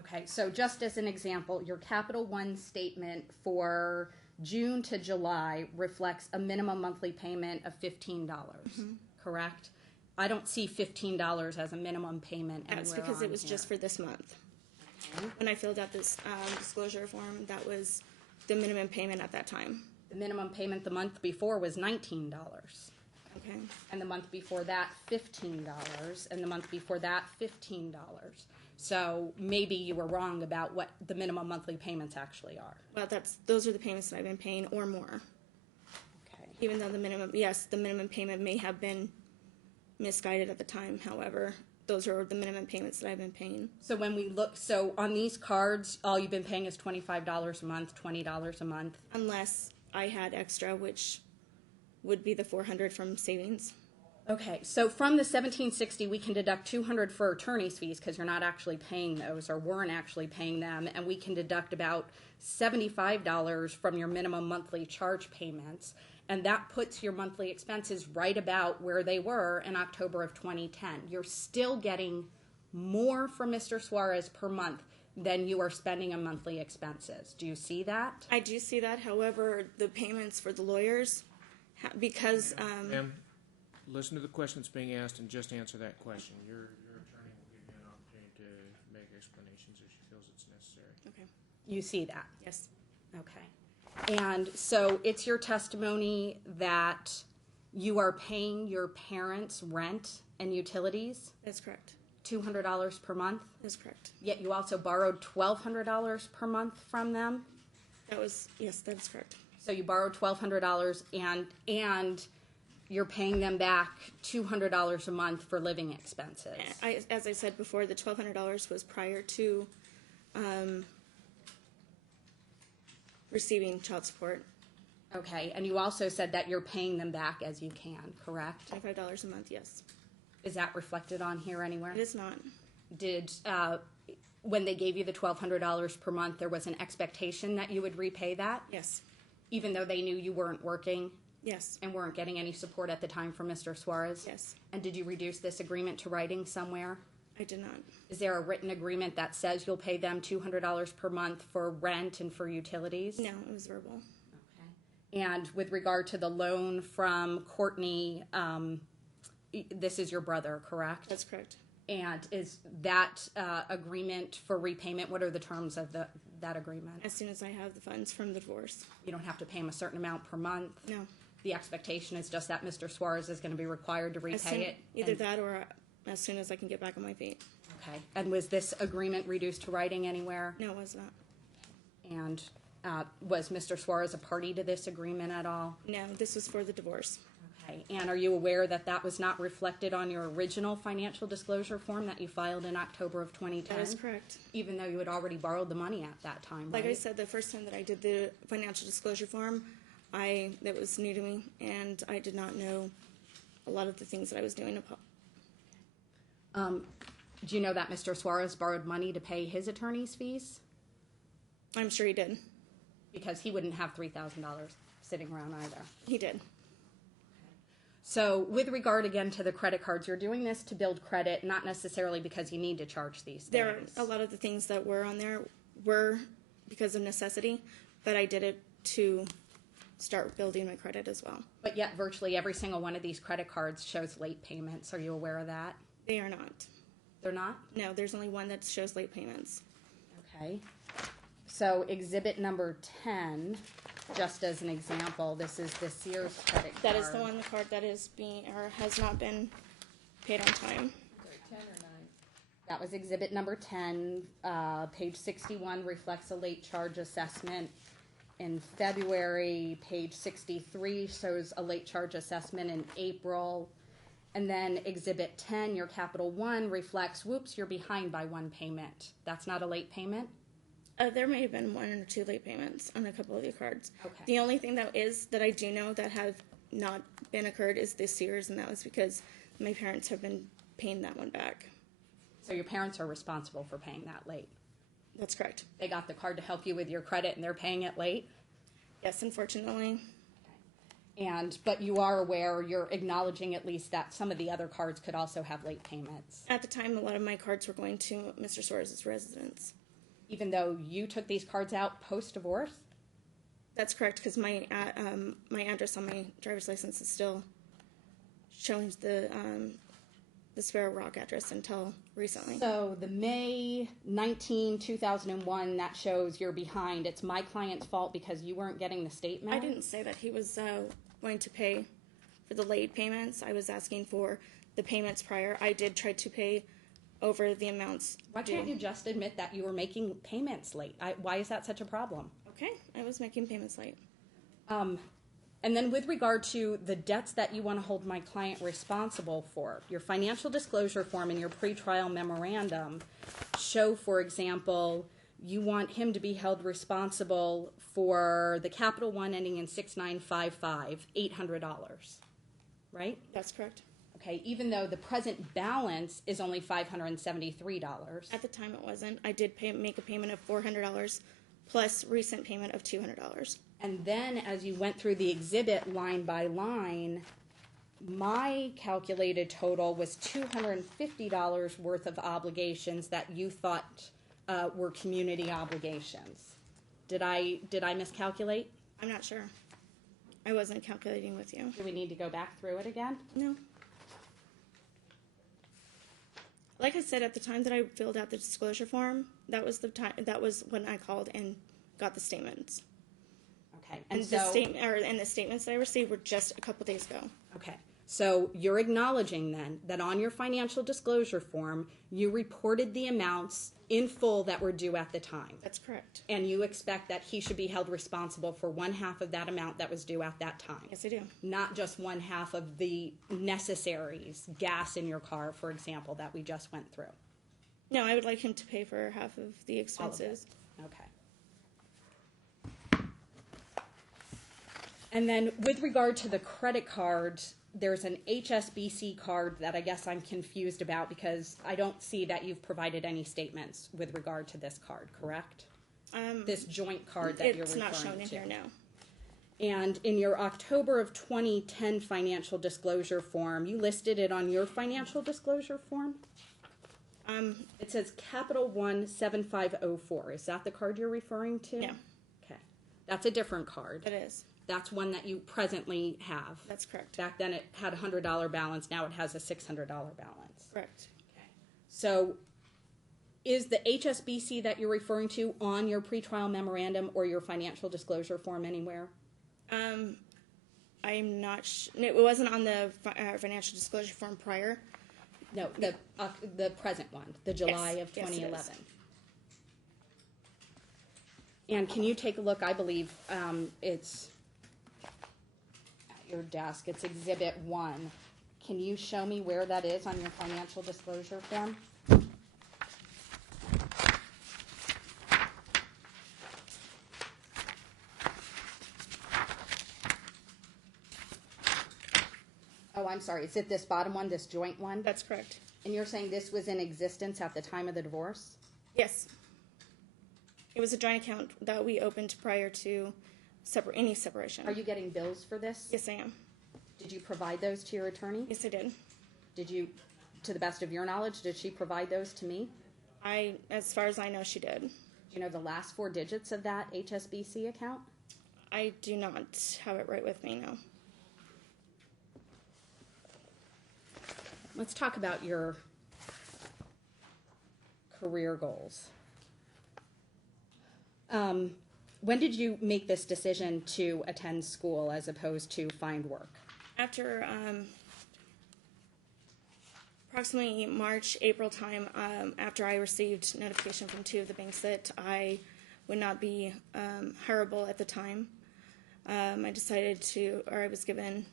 Okay, so just as an example, your Capital One statement for June to July reflects a minimum monthly payment of $15, correct? I don't see $15 as a minimum payment anywhere. That's because on it was here. just for this month. When I filled out this disclosure form, that was the minimum payment at that time. The minimum payment the month before was $19. Okay. And the month before that, $15. And the month before that, $15. So maybe you were wrong about what the minimum monthly payments actually are. Well, those are the payments that I've been paying or more. Okay. Even though the minimum payment may have been misguided at the time. However, those are the minimum payments that I've been paying. So when we look, so on these cards, all you've been paying is $25 a month, $20 a month. Unless I had extra, which would be the $400 from savings. Okay, so from the $1,760, we can deduct $200 for attorney's fees because you're not actually paying those or weren't actually paying them, and we can deduct about $75 from your minimum monthly charge payments, and that puts your monthly expenses right about where they were in October of 2010. You're still getting more from Mr. Suarez per month than you are spending on monthly expenses. Do you see that? I do see that. However, the payments for the lawyers, because Ma'am, listen to the question that's being asked and just answer that question. Your attorney will give you an opportunity to make explanations if she feels it's necessary. okay, You see that? yes, Okay. And so it's your testimony that you are paying your parents' rent and utilities that's correct. $200 per month, That's correct. yet you also borrowed $1,200 per month from them. Yes, that is correct. So you borrowed $1,200 and you're paying them back $200 a month for living expenses. As I said before, the $1,200 was prior to receiving child support. Okay, and you also said that you're paying them back as you can, correct? $25 a month, yes. Is that reflected on here anywhere? It is not. Did when they gave you the $1,200 per month, there was an expectation that you would repay that, Yes, even though they knew you weren't working yes, and weren't getting any support at the time from Mr. Suarez? yes. And did you reduce this agreement to writing somewhere? I did not. Is there a written agreement that says you'll pay them $200 per month for rent and for utilities? No, it was verbal. Okay. And with regard to the loan from Courtney, this is your brother, correct? That's correct. And is that agreement for repayment, what are the terms of that agreement? As soon as I have the funds from the divorce. You don't have to pay him a certain amount per month? No. The expectation is just that Mr. Suarez is going to be required to repay it? Either that or as soon as I can get back on my feet. Okay. And was this agreement reduced to writing anywhere? No, it was not. And was Mr. Suarez a party to this agreement at all? No, this was for the divorce. Okay. And are you aware that that was not reflected on your original financial disclosure form that you filed in October of 2010? That is correct. Even though you had already borrowed the money at that time, Like right? I said, the first time that I did the financial disclosure form, that was new to me, and I did not know a lot of the things that I was doing. Do you know that Mr. Suarez borrowed money to pay his attorney's fees? I'm sure he did. Because he wouldn't have $3,000 sitting around either. He did. So with regard again to the credit cards, you're doing this to build credit, not necessarily because you need to charge these things. There are a lot of the things that were on there were because of necessity, but I did it to start building my credit as well. But yet virtually every single one of these credit cards shows late payments. Are you aware of that? They are not. They're not? No, there's only one that shows late payments. Okay. So exhibit number 10, just as an example, this is the Sears credit card. That is the one, the card that is being, or has not been paid on time. 10 or 9? That was exhibit number 10. Page 61 reflects a late charge assessment. In February, page 63 shows a late charge assessment in April. And then exhibit 10, your capital 1, reflects, whoops, you're behind by one payment. That's not a late payment? There may have been 1 or 2 late payments on a couple of the cards. Okay. The only thing that I do know that have not been occurred is this year's, and that was because my parents have been paying that one back. So your parents are responsible for paying that late? That's correct. They got the card to help you with your credit and they're paying it late? Yes, unfortunately. But you are aware, you're acknowledging at least that some of the other cards could also have late payments. At the time, a lot of my cards were going to Mr. Soares' residence. Even though you took these cards out post-divorce? That's correct, because my address on my driver's license is still showing the Sparrow Rock address until recently. So the May 19, 2001, that shows you're behind. It's my client's fault because you weren't getting the statement? I didn't say that he was going to pay for the late payments. I was asking for the payments prior. I did try to pay over the amounts Why can't you just admit that you were making payments late? Why is that such a problem? Okay, I was making payments late. And then with regard to the debts that you want to hold my client responsible for, your financial disclosure form and your pretrial memorandum show, for example, you want him to be held responsible for the Capital One ending in 6955, $800, right? That's correct. Okay, even though the present balance is only $573. At the time, it wasn't. I did make a payment of $400 plus recent payment of $200. And then as you went through the exhibit line by line, my calculated total was $250 worth of obligations that you thought were community obligations. Did I miscalculate? I'm not sure. I wasn't calculating with you. Do we need to go back through it again? No. Like I said, at the time that I filled out the disclosure form, that was the time. That was when I called and got the statements. Okay, And and the so the statements that I received were just a couple days ago. okay, so you're acknowledging then that on your financial disclosure form you reported the amounts in full that were due at the time. That's correct. And you expect that he should be held responsible for one half of that amount that was due at that time. Yes, I do. Not just one half of the necessaries, gas in your car, for example, that we just went through. No, I would like him to pay for half of the expenses. Okay. And then with regard to the credit cards, there's an HSBC card that I guess I'm confused about because I don't see that you've provided any statements with regard to this card, correct? This joint card that you're referring to. It's not shown in here now. And in your October of 2010 financial disclosure form, you listed it on your financial disclosure form? It says Capital One 7504. Is that the card you're referring to? Yeah. Okay. That's a different card. It is. That's one that you presently have. That's correct. Back then it had a $100 balance. Now it has a $600 balance. Correct. So is the HSBC that you're referring to on your pretrial memorandum or your financial disclosure form anywhere? I'm not. It wasn't on the financial disclosure form prior. No, the present one, the July of Yes, it 2011. And can you take a look? I believe it's at your desk. It's Exhibit 1. Can you show me where that is on your financial disclosure form? Oh, I'm sorry. Is it this bottom one, this joint one? That's correct. And you're saying this was in existence at the time of the divorce? Yes. It was a joint account that we opened prior to any separation. Are you getting bills for this? Yes, I am. Did you provide those to your attorney? Yes, I did. Did you, to the best of your knowledge, did she provide those to me? As far as I know, she did. Do you know the last 4 digits of that HSBC account? I do not have it right with me now. Let's talk about your career goals. When did you make this decision to attend school as opposed to find work? After approximately March, April time, after I received notification from 2 of the banks that I would not be hireable at the time, I decided I was given,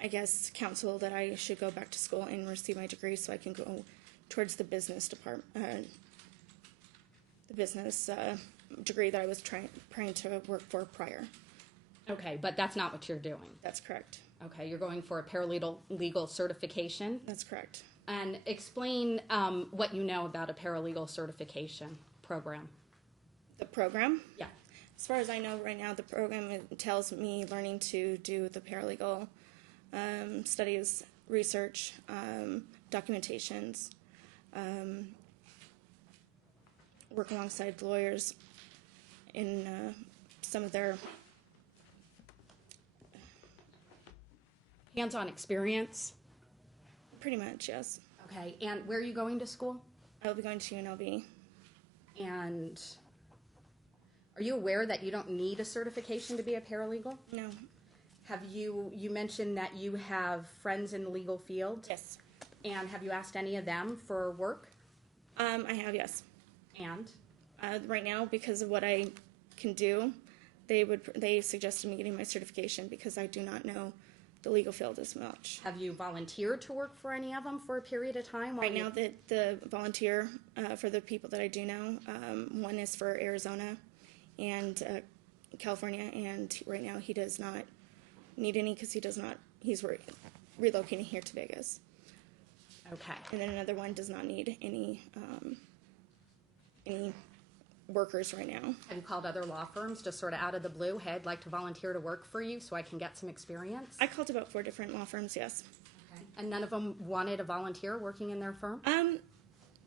I guess, counsel that I should go back to school and receive my degree so I can go towards the business department, the business degree that I was trying to work for prior. Okay, but that's not what you're doing. That's correct. Okay, you're going for a paralegal certification. That's correct. And explain what you know about a paralegal certification program. The program? Yeah. As far as I know right now, the program entails me learning to do the paralegal studies, research, documentations, work alongside lawyers in some of their hands-on experience. pretty much, yes. Okay, and where are you going to school? I will be going to UNLV. And are you aware that you don't need a certification to be a paralegal? No. Have you mentioned that you have friends in the legal field? Yes. And have you asked any of them for work? I have, yes. And? Right now, because of what I can do, they suggested me getting my certification because I do not know the legal field as much. Have you volunteered to work for any of them for a period of time? Right now, the volunteer for the people that I do know, one is for Arizona and California, and right now he does not need any because he's relocating here to Vegas. Okay. And then another one does not need any workers right now. Have you called other law firms just sort of out of the blue? Hey, I'd like to volunteer to work for you so I can get some experience? I called about 4 different law firms, yes. Okay. And none of them wanted a volunteer working in their firm?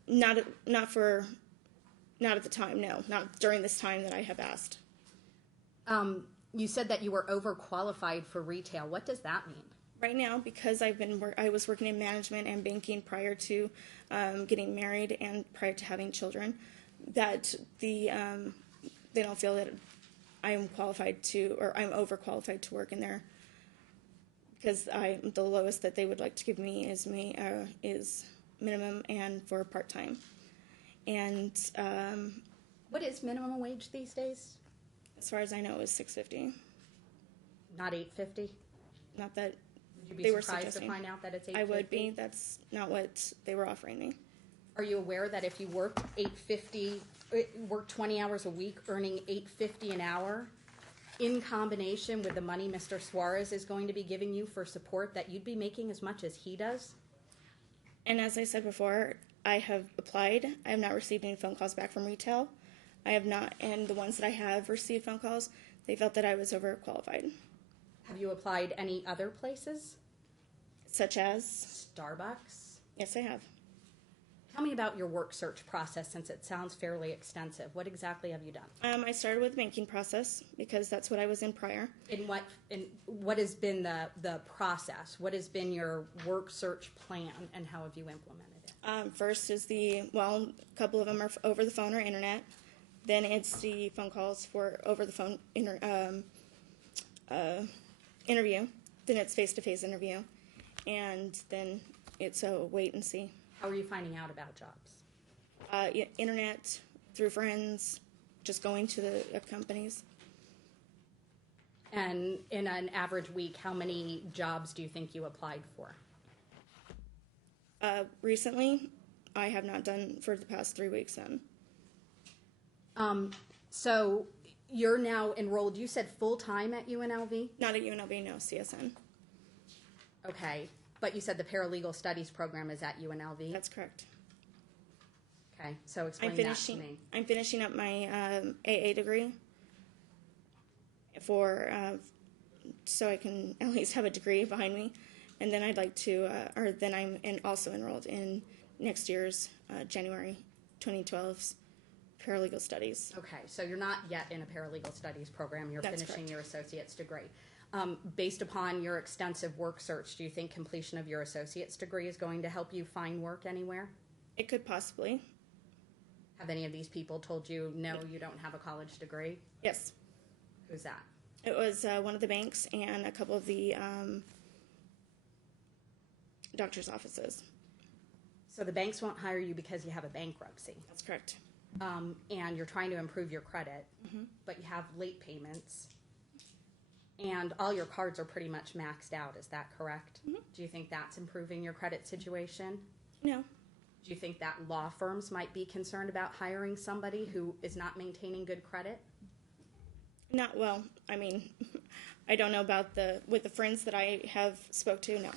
Not at the time, no. Not during this time that I have asked. You said that you were overqualified for retail. What does that mean? Right now, because I was working in management and banking prior to getting married and prior to having children, that they don't feel that I am qualified to, or I'm overqualified to work in there, because the lowest that they would like to give me is minimum and for part-time. And what is minimum wage these days? as far as I know, it was $6.50. Not $8.50? Not that Would you they be were surprised to suggesting. find out that it's $8.50? I would be. That's not what they were offering me. Are you aware that if you worked work 20 hours a week, earning $8.50 an hour, in combination with the money Mr. Soars is going to be giving you for support, that you'd be making as much as he does? And as I said before, I have applied. I have not received any phone calls back from retail. I have not, and the ones that I have received phone calls, they felt that I was overqualified. Have you applied any other places? Such as? Starbucks? Yes, I have. Tell me about your work search process, since it sounds fairly extensive. What exactly have you done? I started with the banking process because that's what I was in prior. In what has been the process? What has been your work search plan, and how have you implemented it? First is a couple of them are over the phone or internet. Then it's the phone calls for over the phone interview. Then it's face-to-face interview. And then it's a wait and see. How are you finding out about jobs? Internet, through friends, just going to the companies. And in an average week, how many jobs do you think you applied for? Recently, I have not done for the past 3 weeks then. So you're now enrolled, you said full-time at UNLV? Not at UNLV, no, CSN. Okay, but you said the paralegal studies program is at UNLV? That's correct. Okay, so explain that to me. I'm finishing up my AA degree so I can at least have a degree behind me. And then I'd like to, then I'm also enrolled in next year's January 2012's paralegal studies. Okay, so you're not yet in a paralegal studies program. You're That's finishing correct. your associate's degree. Based upon your extensive work search, do you think completion of your associate's degree is going to help you find work anywhere? It could possibly. Have any of these people told you, no, you don't have a college degree? Yes. Who's that? It was one of the banks and a couple of the doctor's offices. So the banks won't hire you because you have a bankruptcy. That's correct. And you're trying to improve your credit, but you have late payments, and all your cards are pretty much maxed out. Is that correct? Do you think that's improving your credit situation? No. Do you think that law firms might be concerned about hiring somebody who is not maintaining good credit? Not well. I mean, I don't know about with the friends that I have spoke to, no.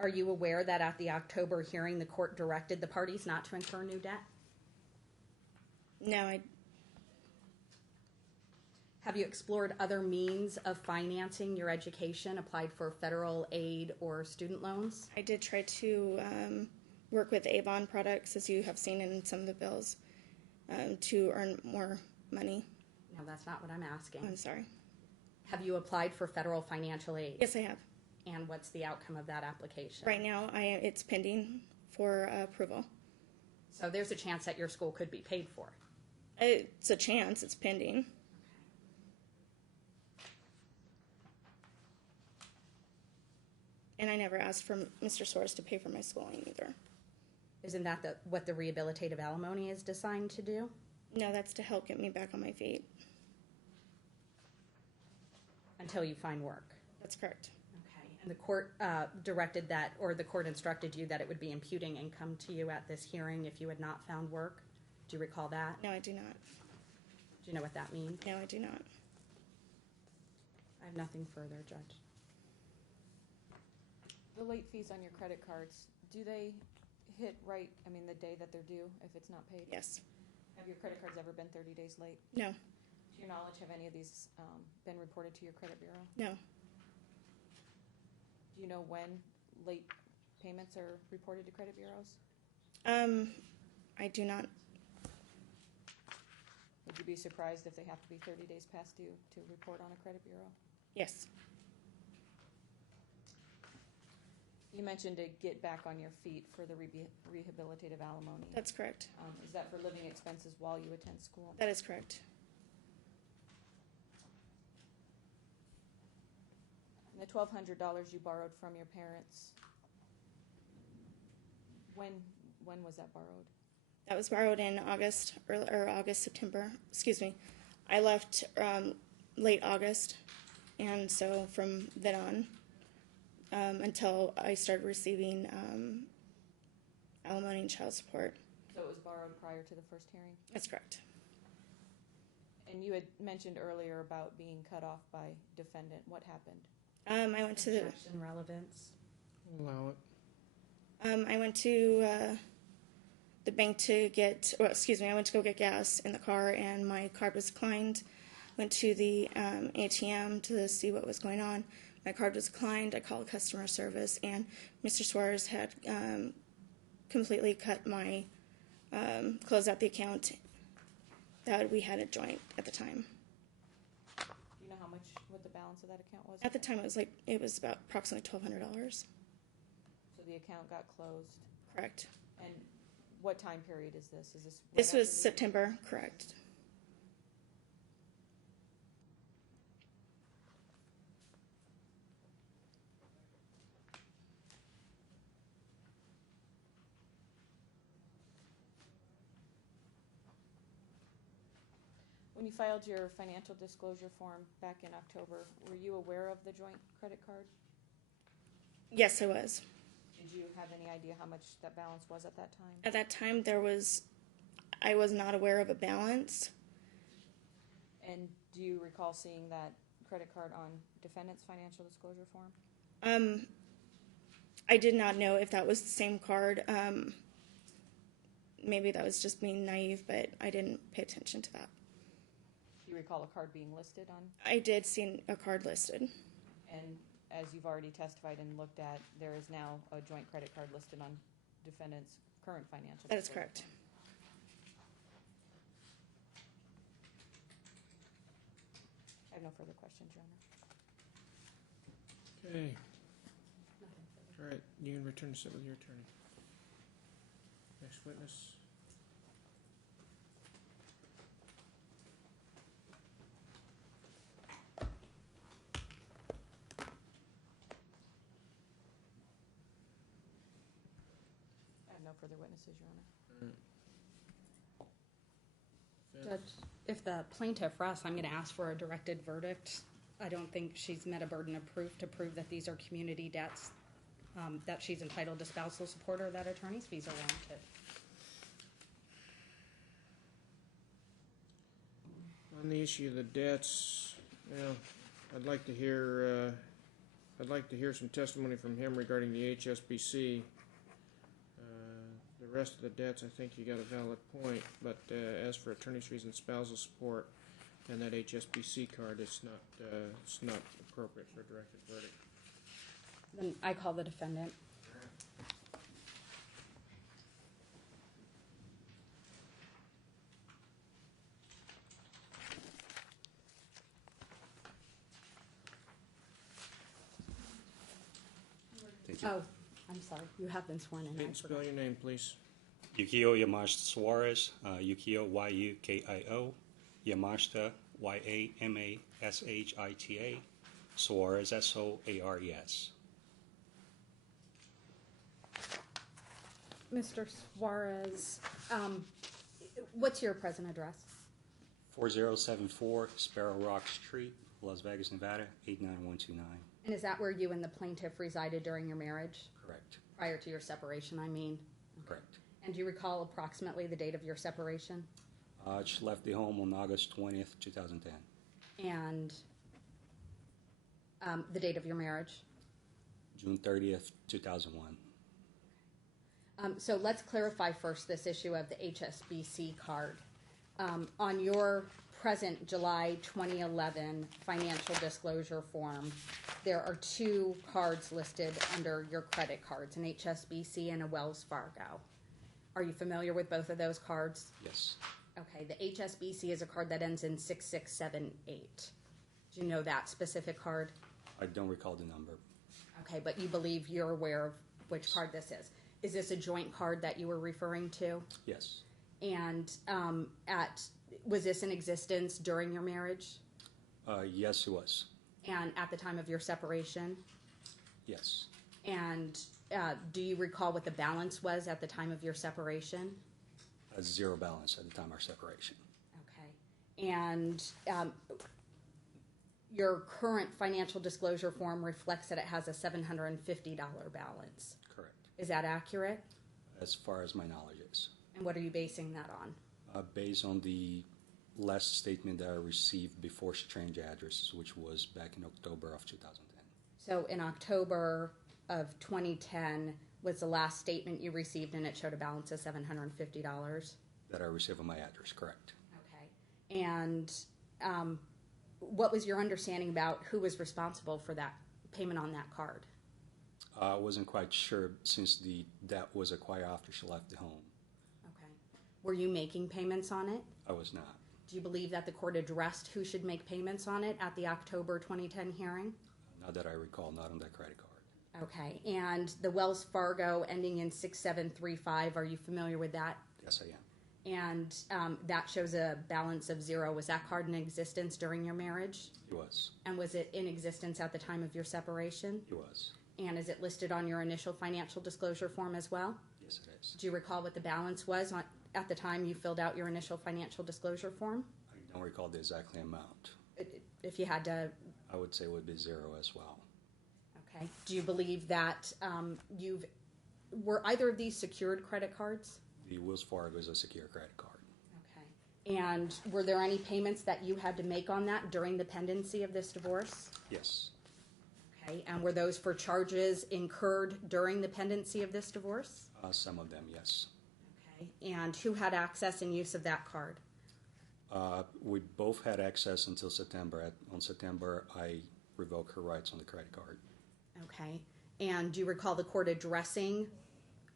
Are you aware that at the October hearing, the court directed the parties not to incur new debt? No, Have you explored other means of financing your education, applied for federal aid or student loans? I did try to work with Avon products, as you have seen in some of the bills, to earn more money. No, that's not what I'm asking. I'm sorry. Have you applied for federal financial aid? Yes, I have. And what's the outcome of that application? Right now, it's pending for approval. So there's a chance that your school could be paid for. It's a chance. It's pending. And I never asked for Mr. Soars to pay for my schooling either. Isn't that what the rehabilitative alimony is designed to do? No, that's to help get me back on my feet. Until you find work. That's correct. Okay. And the court directed that, or the court instructed you that it would be imputing income to you at this hearing if you had not found work. Do you recall that? No, I do not. Do you know what that means? No, I do not. I have nothing further, Judge. The late fees on your credit cards, do they hit the day that they're due if it's not paid? Yes. Have your credit cards ever been 30 days late? No. To your knowledge, have any of these been reported to your credit bureau? No. Do you know when late payments are reported to credit bureaus? I do not. Would you be surprised if they have to be 30 days past due to report on a credit bureau? Yes. You mentioned to get back on your feet for the rehabilitative alimony. That's correct. Is that for living expenses while you attend school? That is correct. And the $1,200 you borrowed from your parents, when was that borrowed? That was borrowed in August, or August, September. Excuse me. I left late August, and so from then on, until I started receiving alimony and child support. So it was borrowed prior to the first hearing? That's correct. And you had mentioned earlier about being cut off by defendant. What happened? I went to the. Objection, relevance. Allow it. I went to the bank to get, or excuse me, I went to go get gas in the car and my card was declined. Went to the ATM to see what was going on. My card was declined. I called customer service and Mr. Soars had completely cut my, closed out the account that we had a joint at the time. Do you know what the balance of that account was? At the time it was about approximately $1,200. So the account got closed. Correct. And what time period is this? Is this? Right This after was the- September, correct. When you filed your financial disclosure form back in October, were you aware of the joint credit card? Yes, I was. Did you have any idea how much that balance was at that time? At that time, I was not aware of a balance. And do you recall seeing that credit card on defendant's financial disclosure form? I did not know if that was the same card. Maybe that was just being naive, but I didn't pay attention to that. Do you recall a card being listed on? I did see a card listed. And as you've already testified and looked at, there is now a joint credit card listed on defendant's current financial. That is disclosure correct. form. I have no further questions, Your Honor. Okay. All right, you can return to sit with your attorney. Next witness. I have no further witnesses, Your Honor. Judge, if the plaintiff rests, I'm going to ask for a directed verdict. I don't think she's met a burden of proof to prove that these are community debts, that she's entitled to spousal support or that attorney's fees are warranted. On the issue of the debts, well, I'd like to hear some testimony from him regarding the HSBC. The rest of the debts, I think you got a valid point, but as for attorney's fees and spousal support and that HSBC card, it's not appropriate for a directed verdict. Then I call the defendant. Thank you. Oh, I'm sorry. You have been sworn in. I Didn't forgot. spell your name, please. Yukio Yamashita Suarez, Yukio Y-U-K-I-O, Yamashita Y-A-M-A-S-H-I-T-A, Suarez S-O-A-R-E-S. Mr. Suarez, what's your present address? 4074 Sparrow Rock Street, Las Vegas, Nevada, 89129. And is that where you and the plaintiff resided during your marriage? Correct. Prior to your separation, I mean? Correct. And do you recall approximately the date of your separation? She left the home on August 20th, 2010. And the date of your marriage? June 30th, 2001. So let's clarify first this issue of the HSBC card. On your present July 2011 financial disclosure form, there are two cards listed under your credit cards, an HSBC and a Wells Fargo. Are you familiar with both of those cards? Yes. Okay, the HSBC is a card that ends in 6678. Do you know that specific card? I don't recall the number. Okay, but you believe you're aware of which card this is. Is this a joint card that you were referring to? Yes. And was this in existence during your marriage Yes, it was. and at the time of your separation? Yes. And do you recall what the balance was at the time of your separation? Zero balance at the time of our separation. Okay. And your current financial disclosure form reflects that it has a $750 balance. Correct. Is that accurate? As far as my knowledge is. And what are you basing that on? Based on the last statement that I received before she changed addresses, which was back in October of 2010. So in October of 2010, was the last statement you received, and it showed a balance of $750. That I received on my address, correct. Okay. And what was your understanding about who was responsible for that payment on that card? I wasn't quite sure since the debt was acquired after she left the home. Okay. Were you making payments on it? I was not. Do you believe that the court addressed who should make payments on it at the October 2010 hearing? Not that I recall, not on that credit card. Okay. And the Wells Fargo ending in 6735, are you familiar with that? Yes, I am. And that shows a balance of 0. Was that card in existence during your marriage? It was. And was it in existence at the time of your separation? It was. And is it listed on your initial financial disclosure form as well? Yes, it is. Do you recall what the balance was at the time you filled out your initial financial disclosure form? I don't recall the exact amount. If you had to... I would say it would be 0 as well. Okay. Do you believe that were either of these secured credit cards? The Wells Fargo is a secure credit card. Okay. And were there any payments that you had to make on that during the pendency of this divorce? Yes. Okay. And were those for charges incurred during the pendency of this divorce? Some of them, yes. Okay. And who had access and use of that card? We both had access until September. On September, I revoked her rights on the credit card. Okay. And do you recall the court addressing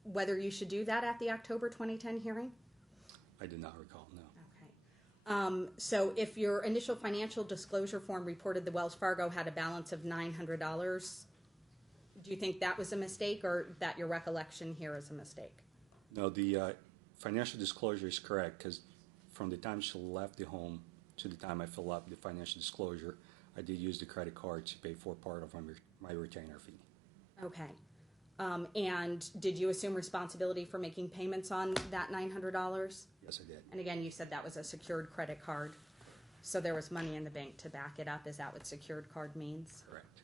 whether you should do that at the October 2010 hearing? I did not recall, no. Okay. So if your initial financial disclosure form reported the Wells Fargo had a balance of $900, do you think that was a mistake, or that your recollection here is a mistake? No, the financial disclosure is correct, because from the time she left the home to the time I fill up the financial disclosure, I did use the credit card to pay for part of my retainer fee. Okay. And did you assume responsibility for making payments on that $900? Yes, I did. And again, you said that was a secured credit card, so there was money in the bank to back it up. Is that what secured card means? Correct.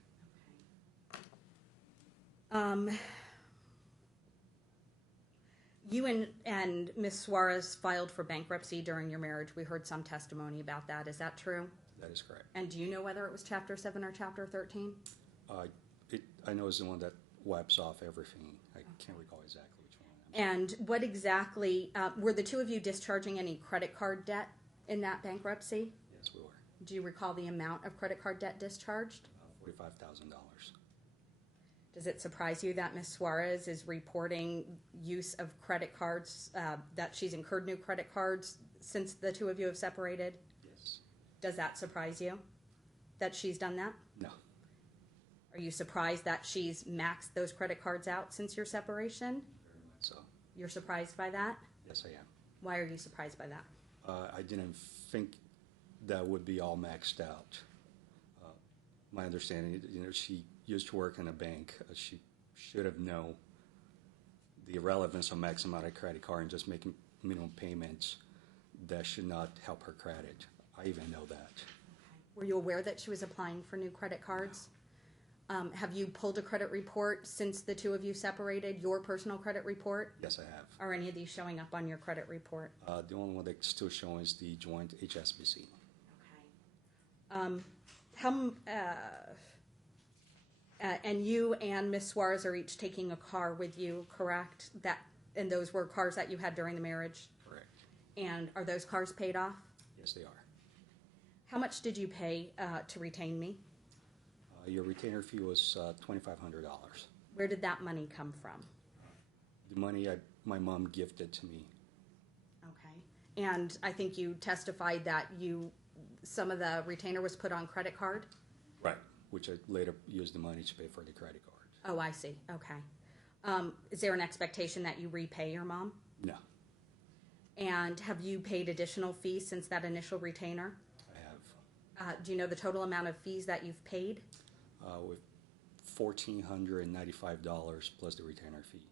You and Ms. Suarez filed for bankruptcy during your marriage. We heard some testimony about that. Is that true? That is correct. And do you know whether it was Chapter 7 or Chapter 13? I know it's the one that wipes off everything. I can't recall exactly which one. And what exactly, were the two of you discharging any credit card debt in that bankruptcy? Yes, we were. Do you recall the amount of credit card debt discharged? $45,000. Does it surprise you that Ms. Suarez is reporting use of credit cards, that she's incurred new credit cards since the two of you have separated? Yes. Does that surprise you, that she's done that? No. Are you surprised that she's maxed those credit cards out since your separation? Very much so. You're surprised by that? Yes, I am. Why are you surprised by that? I didn't think that would be all maxed out. My understanding, she used to work in a bank. She should have known the relevance of maxing out a credit card and just making minimum payments. That should not help her credit. I even know that. Were you aware that she was applying for new credit cards? Have you pulled a credit report since the two of you separated, your personal credit report? Yes, I have. Are any of these showing up on your credit report? The only one that's still showing is the joint HSBC. And you and Ms. Suarez are each taking a car with you, correct? And those were cars that you had during the marriage? Correct. And are those cars paid off? Yes, they are. How much did you pay to retain me? Your retainer fee was $2,500. Where did that money come from? The money my mom gifted to me. Okay. And I think you testified that some of the retainer was put on credit card? Right. Which I later used the money to pay for the credit card. Oh, I see. Okay. Is there an expectation that you repay your mom? No. And have you paid additional fees since that initial retainer? I have. Do you know the total amount of fees that you've paid? With $1,495 plus the retainer fee.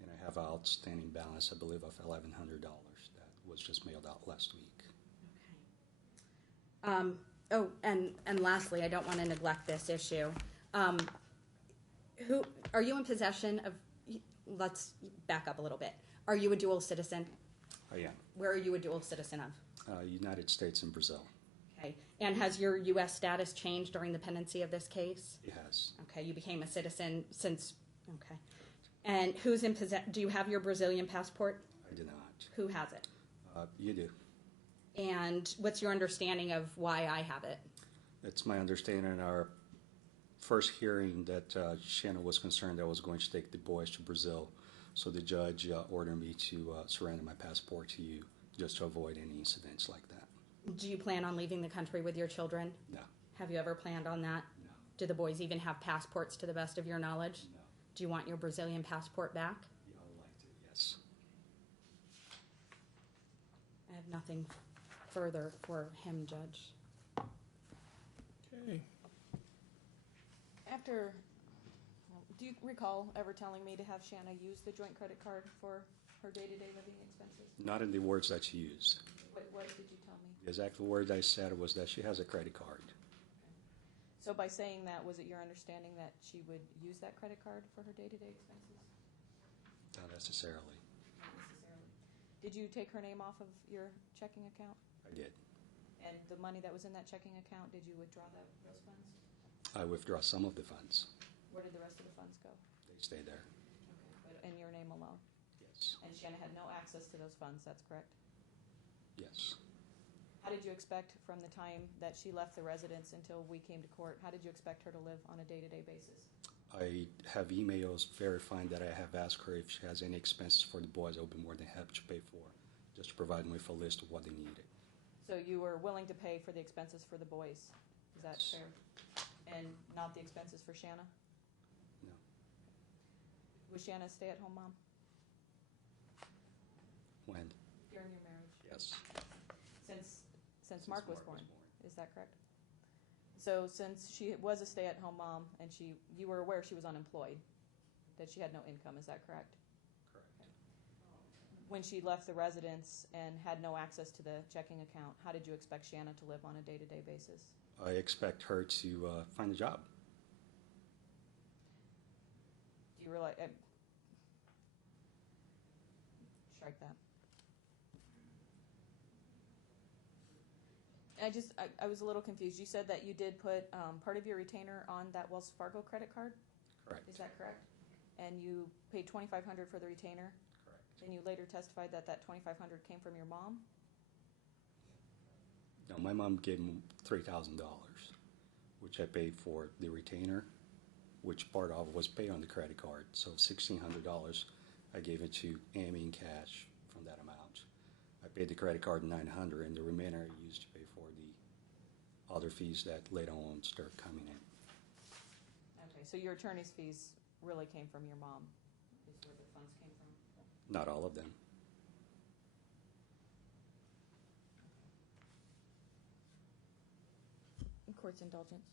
And I have an outstanding balance, I believe, of $1,100 that was just mailed out last week. Okay. And lastly, I don't want to neglect this issue. Who are you in possession of? Let's back up a little bit. Are you a dual citizen? I am. Where are you a dual citizen of? United States and Brazil. Okay. And has your U.S. status changed during the pendency of this case? It has. Okay. You became a citizen since. Okay. And who's in possession? Do you have your Brazilian passport? I do not. Who has it? You do. And what's your understanding of why I have it? It's my understanding in our first hearing that Shanna was concerned that I was going to take the boys to Brazil. So the judge ordered me to surrender my passport to you just to avoid any incidents like that. Do you plan on leaving the country with your children? No. Have you ever planned on that? No. Do the boys even have passports to the best of your knowledge? No. Do you want your Brazilian passport back? Yeah, I would like to, yes. I have nothing further for him, Judge. Okay. Do you recall ever telling me to have Shanna use the joint credit card for her day-to-day living expenses? Not in the words that she used. What did you tell me? The exact word I said was that she has a credit card. So by saying that, was it your understanding that she would use that credit card for her day-to-day expenses? Not necessarily. Not necessarily. Did you take her name off of your checking account? I did. And the money that was in that checking account, did you withdraw those funds? I withdraw some of the funds. Where did the rest of the funds go? They stay there. Okay, but in your name alone? Yes. And Shanna had no access to those funds, that's correct? Yes. How did you expect from the time that she left the residence until we came to court, how did you expect her to live on a day-to-day basis? I have emails verifying that I have asked her if she has any expenses for the boys. I would be more than happy to pay for, just to provide them with a list of what they needed. So you were willing to pay for the expenses for the boys, is that Yes. fair? And not the expenses for Shanna? No. Was Shanna a stay-at-home mom When? during your marriage? Yes. Since Mark was born, is that correct? So since she was a stay-at-home mom and you were aware she was unemployed, that she had no income, is that correct? Correct. When she left the residence and had no access to the checking account, how did you expect Shanna to live on a day-to-day basis? I expect her to find a job. Do you realize? Strike that. I was a little confused. You said that you did put part of your retainer on that Wells Fargo credit card. Correct. Is that correct? And you paid $2,500 for the retainer. Correct. And you later testified that $2,500 came from your mom. No, my mom gave me $3,000, which I paid for the retainer, which part of was paid on the credit card. So $1,600, I gave it to Amy in cash from that amount. I paid the credit card $900, and the remainder I used to pay for the other fees that later on started coming in. Okay, so your attorney's fees really came from your mom, is where the funds came from? Not all of them. Court's indulgence.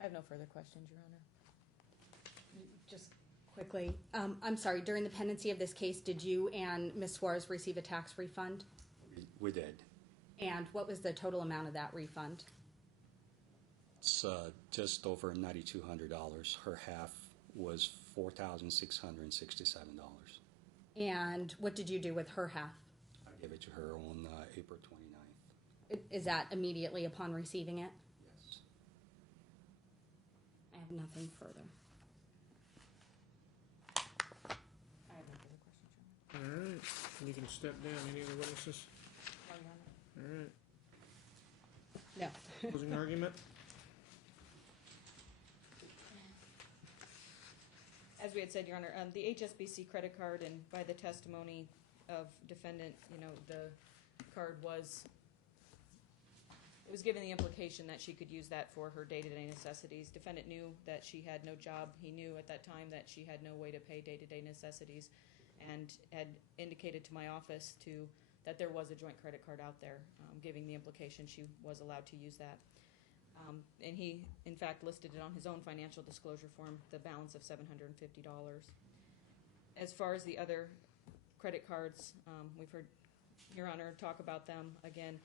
I have no further questions, Your Honor. Just quickly, I'm sorry, during the pendency of this case, did you and Ms. Suarez receive a tax refund? We did. And what was the total amount of that refund? It's just over $9,200. Her half was $4,667. And what did you do with her half? I gave it to her on April 29th. Is that immediately upon receiving it? Yes. I have nothing further. I have no further questions, Your Honor. All right. You can step down. Any other witnesses? No, Your Honor. All right. No. Closing argument? As we had said, Your Honor, the HSBC credit card, and by the testimony of defendant, the card was given the implication that she could use that for her day-to-day necessities. Defendant knew that she had no job. He knew at that time that she had no way to pay day-to-day necessities, and had indicated to my office that there was a joint credit card out there, giving the implication she was allowed to use that. And he, in fact, listed it on his own financial disclosure form, the balance of $750. As far as the other credit cards, we've heard Your Honor talk about them. Again,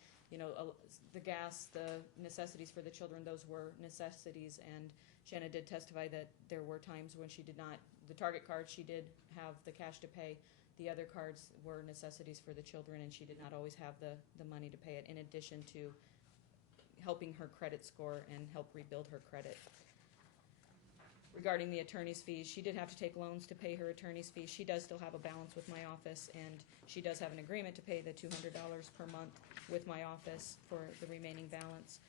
the gas, the necessities for the children, those were necessities, and Shanna did testify that there were times when she did not, the Target card, she did have the cash to pay. The other cards were necessities for the children, and she did not always have the money to pay it, in addition to helping her credit score and help rebuild her credit. Regarding the attorney's fees, she did have to take loans to pay her attorney's fees. She does still have a balance with my office, and she does have an agreement to pay the $200 per month with my office for the remaining balance.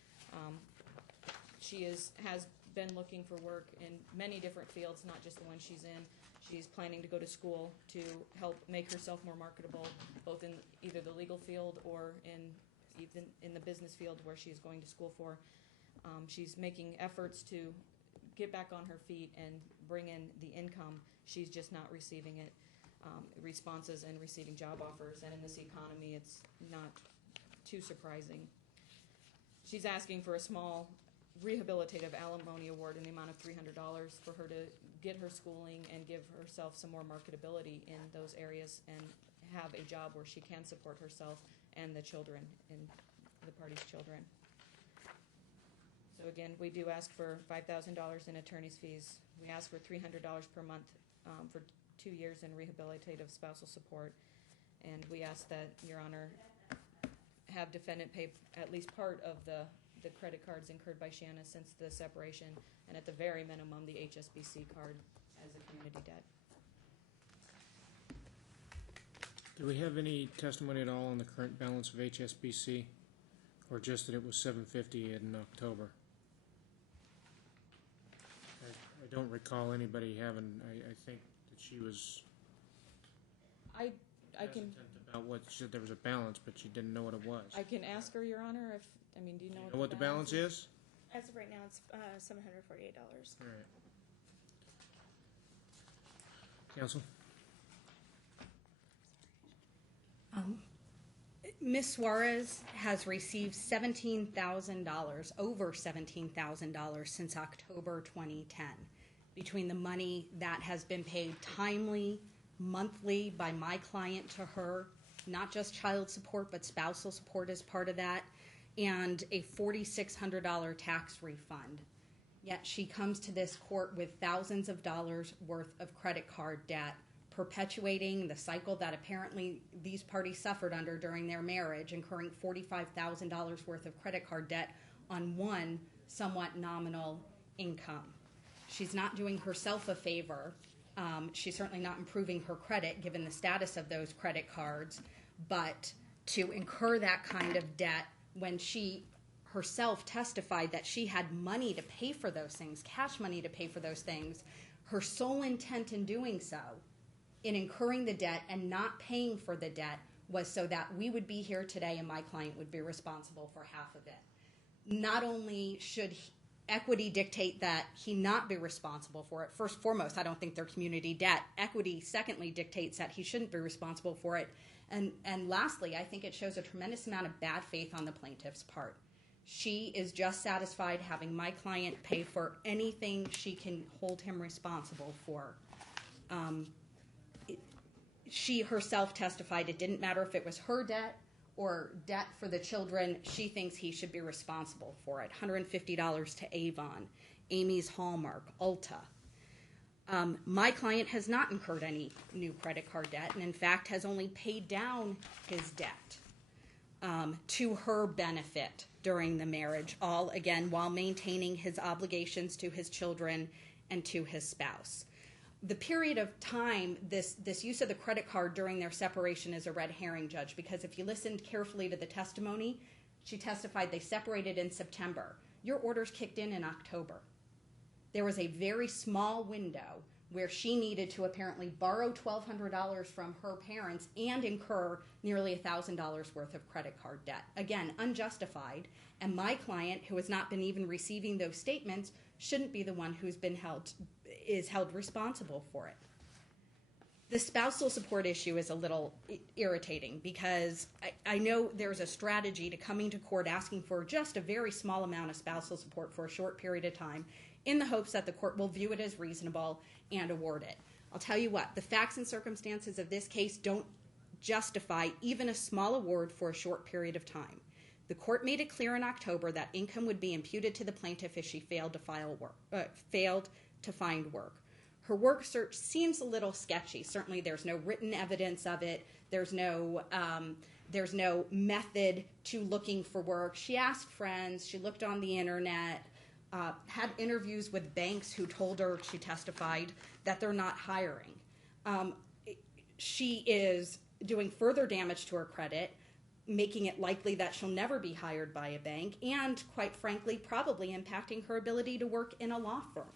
She has been looking for work in many different fields, not just the one she's in. She's planning to go to school to help make herself more marketable, both in either the legal field or even in the business field where she's going to school for. She's making efforts to get back on her feet and bring in the income. She's just not receiving it, responses and receiving job offers. And in this economy, it's not too surprising. She's asking for a small rehabilitative alimony award in the amount of $300 for her to get her schooling and give herself some more marketability in those areas and have a job where she can support herself and the children, and the party's children. So again, we do ask for $5,000 in attorney's fees. We ask for $300 per month for 2 years in rehabilitative spousal support. And we ask that Your Honor have defendant pay at least part of the credit cards incurred by Shanna since the separation, and at the very minimum, the HSBC card as a community debt. Do we have any testimony at all on the current balance of HSBC, or just that it was $750 in October? I don't recall anybody having. I think that she was I can hesitant about what she said. There was a balance, but she didn't know what it was. I can ask her, Your Honor, if do you know What the balance is? As of right now, it's $748. All right. Counsel? Ms. Suarez has received $17,000, over $17,000 since October 2010, between the money that has been paid timely, monthly by my client to her, not just child support, but spousal support as part of that, and a $4,600 tax refund. Yet she comes to this court with thousands of dollars worth of credit card debt, perpetuating the cycle that apparently these parties suffered under during their marriage, incurring $45,000 worth of credit card debt on one somewhat nominal income. She's not doing herself a favor. She's certainly not improving her credit given the status of those credit cards, but to incur that kind of debt when she herself testified that she had money to pay for those things, cash money to pay for those things, her sole intent in doing so, in incurring the debt and not paying for the debt, was so that we would be here today and my client would be responsible for half of it. Not only should equity dictate that he not be responsible for it, first and foremost, I don't think they're community debt. Equity, secondly, dictates that he shouldn't be responsible for it. And lastly, I think it shows a tremendous amount of bad faith on the plaintiff's part. She is just satisfied having my client pay for anything she can hold him responsible for. She herself testified it didn't matter if it was her debt or debt for the children. She thinks he should be responsible for it. $150 to Avon, Amy's Hallmark, Ulta. My client has not incurred any new credit card debt, and in fact has only paid down his debt to her benefit during the marriage, all again while maintaining his obligations to his children and to his spouse. The period of time, this use of the credit card during their separation is a red herring, Judge, because if you listened carefully to the testimony, she testified they separated in September. Your orders kicked in October. There was a very small window where she needed to apparently borrow $1,200 from her parents and incur nearly $1,000 worth of credit card debt. Again, unjustified, and my client, who has not been even receiving those statements, shouldn't be the one who's been held responsible for it. The spousal support issue is a little irritating because I know there's a strategy to coming to court asking for just a very small amount of spousal support for a short period of time in the hopes that the court will view it as reasonable and award it. I'll tell you what, the facts and circumstances of this case don't justify even a small award for a short period of time. The court made it clear in October that income would be imputed to the plaintiff if she failed to find work. her work search seems a little sketchy. Certainly there's no written evidence of it. There's no method to looking for work. She asked friends. She looked on the internet, had interviews with banks who told her, she testified, that they're not hiring. She is doing further damage to her credit, making it likely that she'll never be hired by a bank, and quite frankly, probably impacting her ability to work in a law firm.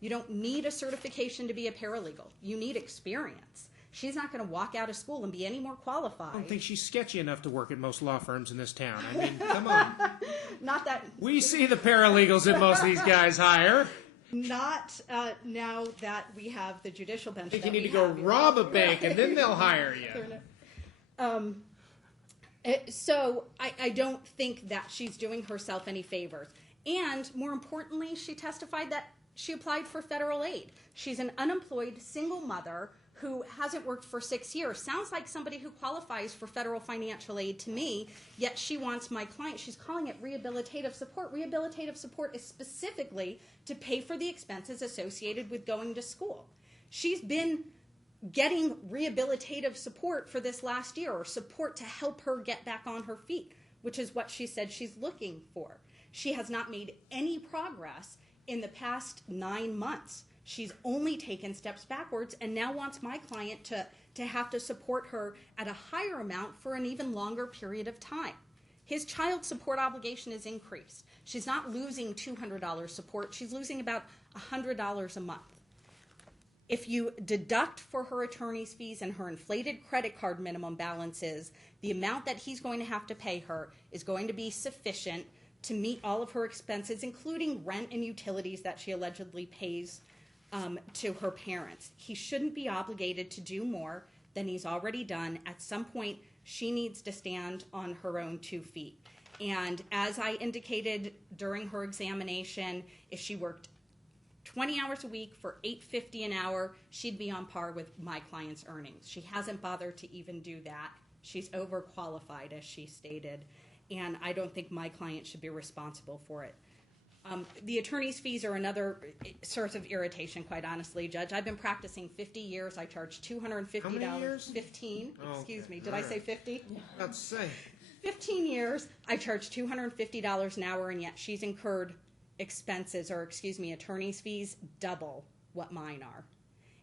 You don't need a certification to be a paralegal. You need experience. She's not going to walk out of school and be any more qualified. I don't think she's sketchy enough to work at most law firms in this town. I mean, come on. Not that. We see the paralegals that most of these guys hire. Not now that we have the judicial bench. I think that you need we to go have, rob a bank and then they'll hire you. So I don't think that she's doing herself any favors. And more importantly, she testified that she applied for federal aid. She's an unemployed single mother who hasn't worked for 6 years. Sounds like somebody who qualifies for federal financial aid to me, yet she wants my client. She's calling it rehabilitative support. Rehabilitative support is specifically to pay for the expenses associated with going to school. She's been getting rehabilitative support for this last year, or support to help her get back on her feet, which is what she said she's looking for. She has not made any progress in the past 9 months. She's only taken steps backwards and now wants my client to have to support her at a higher amount for an even longer period of time. His child support obligation is increased. She's not losing $200 support. She's losing about $100 a month. If you deduct for her attorney's fees and her inflated credit card minimum balances, the amount that he's going to have to pay her is going to be sufficient to meet all of her expenses, including rent and utilities that she allegedly pays to her parents. He shouldn't be obligated to do more than he's already done. At some point, she needs to stand on her own 2 feet. And as I indicated during her examination, if she worked 20 hours a week for $8.50 an hour, she'd be on par with my client's earnings. She hasn't bothered to even do that. She's overqualified, as she stated, and I don't think my client should be responsible for it. The attorney's fees are another source of irritation, quite honestly, Judge. I've been practicing 50 years. I charge $250. How many years? 15. Oh, Excuse okay. me. Did All I say right. 50? About to say. 15 years. I charge $250 an hour, and yet she's incurred expenses, or excuse me, attorney's fees double what mine are.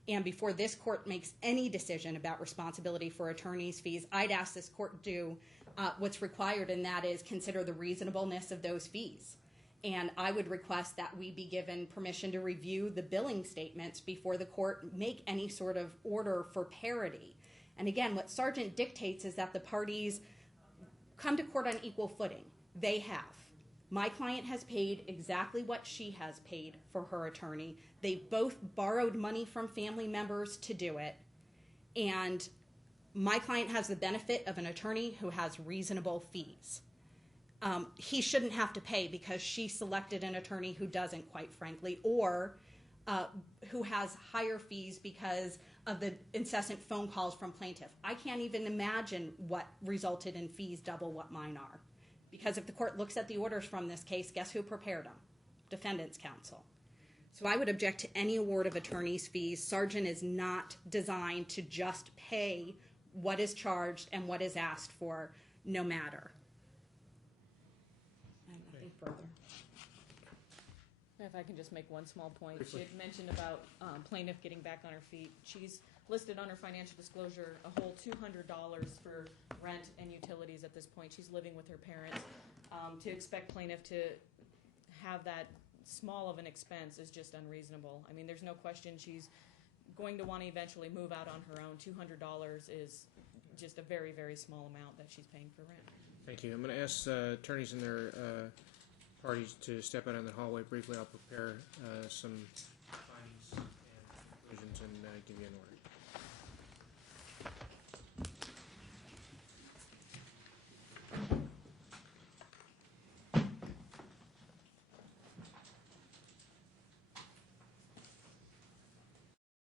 And before this court makes any decision about responsibility for attorney's fees, I'd ask this court do what's required, and that is consider the reasonableness of those fees. And I would request that we be given permission to review the billing statements before the court make any sort of order for parity. And again, what Sargent dictates is that the parties come to court on equal footing. They have. My client has paid exactly what she has paid for her attorney. They both borrowed money from family members to do it. And my client has the benefit of an attorney who has reasonable fees. He shouldn't have to pay because she selected an attorney who doesn't, quite frankly, or who has higher fees because of the incessant phone calls from Plaintiff. I can't even imagine what resulted in fees double what mine are. Because if the court looks at the orders from this case, guess who prepared them? Defendant's counsel. So I would object to any award of attorney's fees. Sargent is not designed to just pay what is charged and what is asked for, no matter. I have nothing further. If I can just make one small point. She had mentioned about plaintiff getting back on her feet. She's listed on her financial disclosure a whole $200 for rent and utilities at this point. She's living with her parents. To expect plaintiff to have that small of an expense is just unreasonable. I mean, there's no question she's going to want to eventually move out on her own. $200 is just a very, very small amount that she's paying for rent. Thank you. I'm going to ask attorneys and their parties to step out in the hallway briefly. I'll prepare some findings and conclusions and give you an order.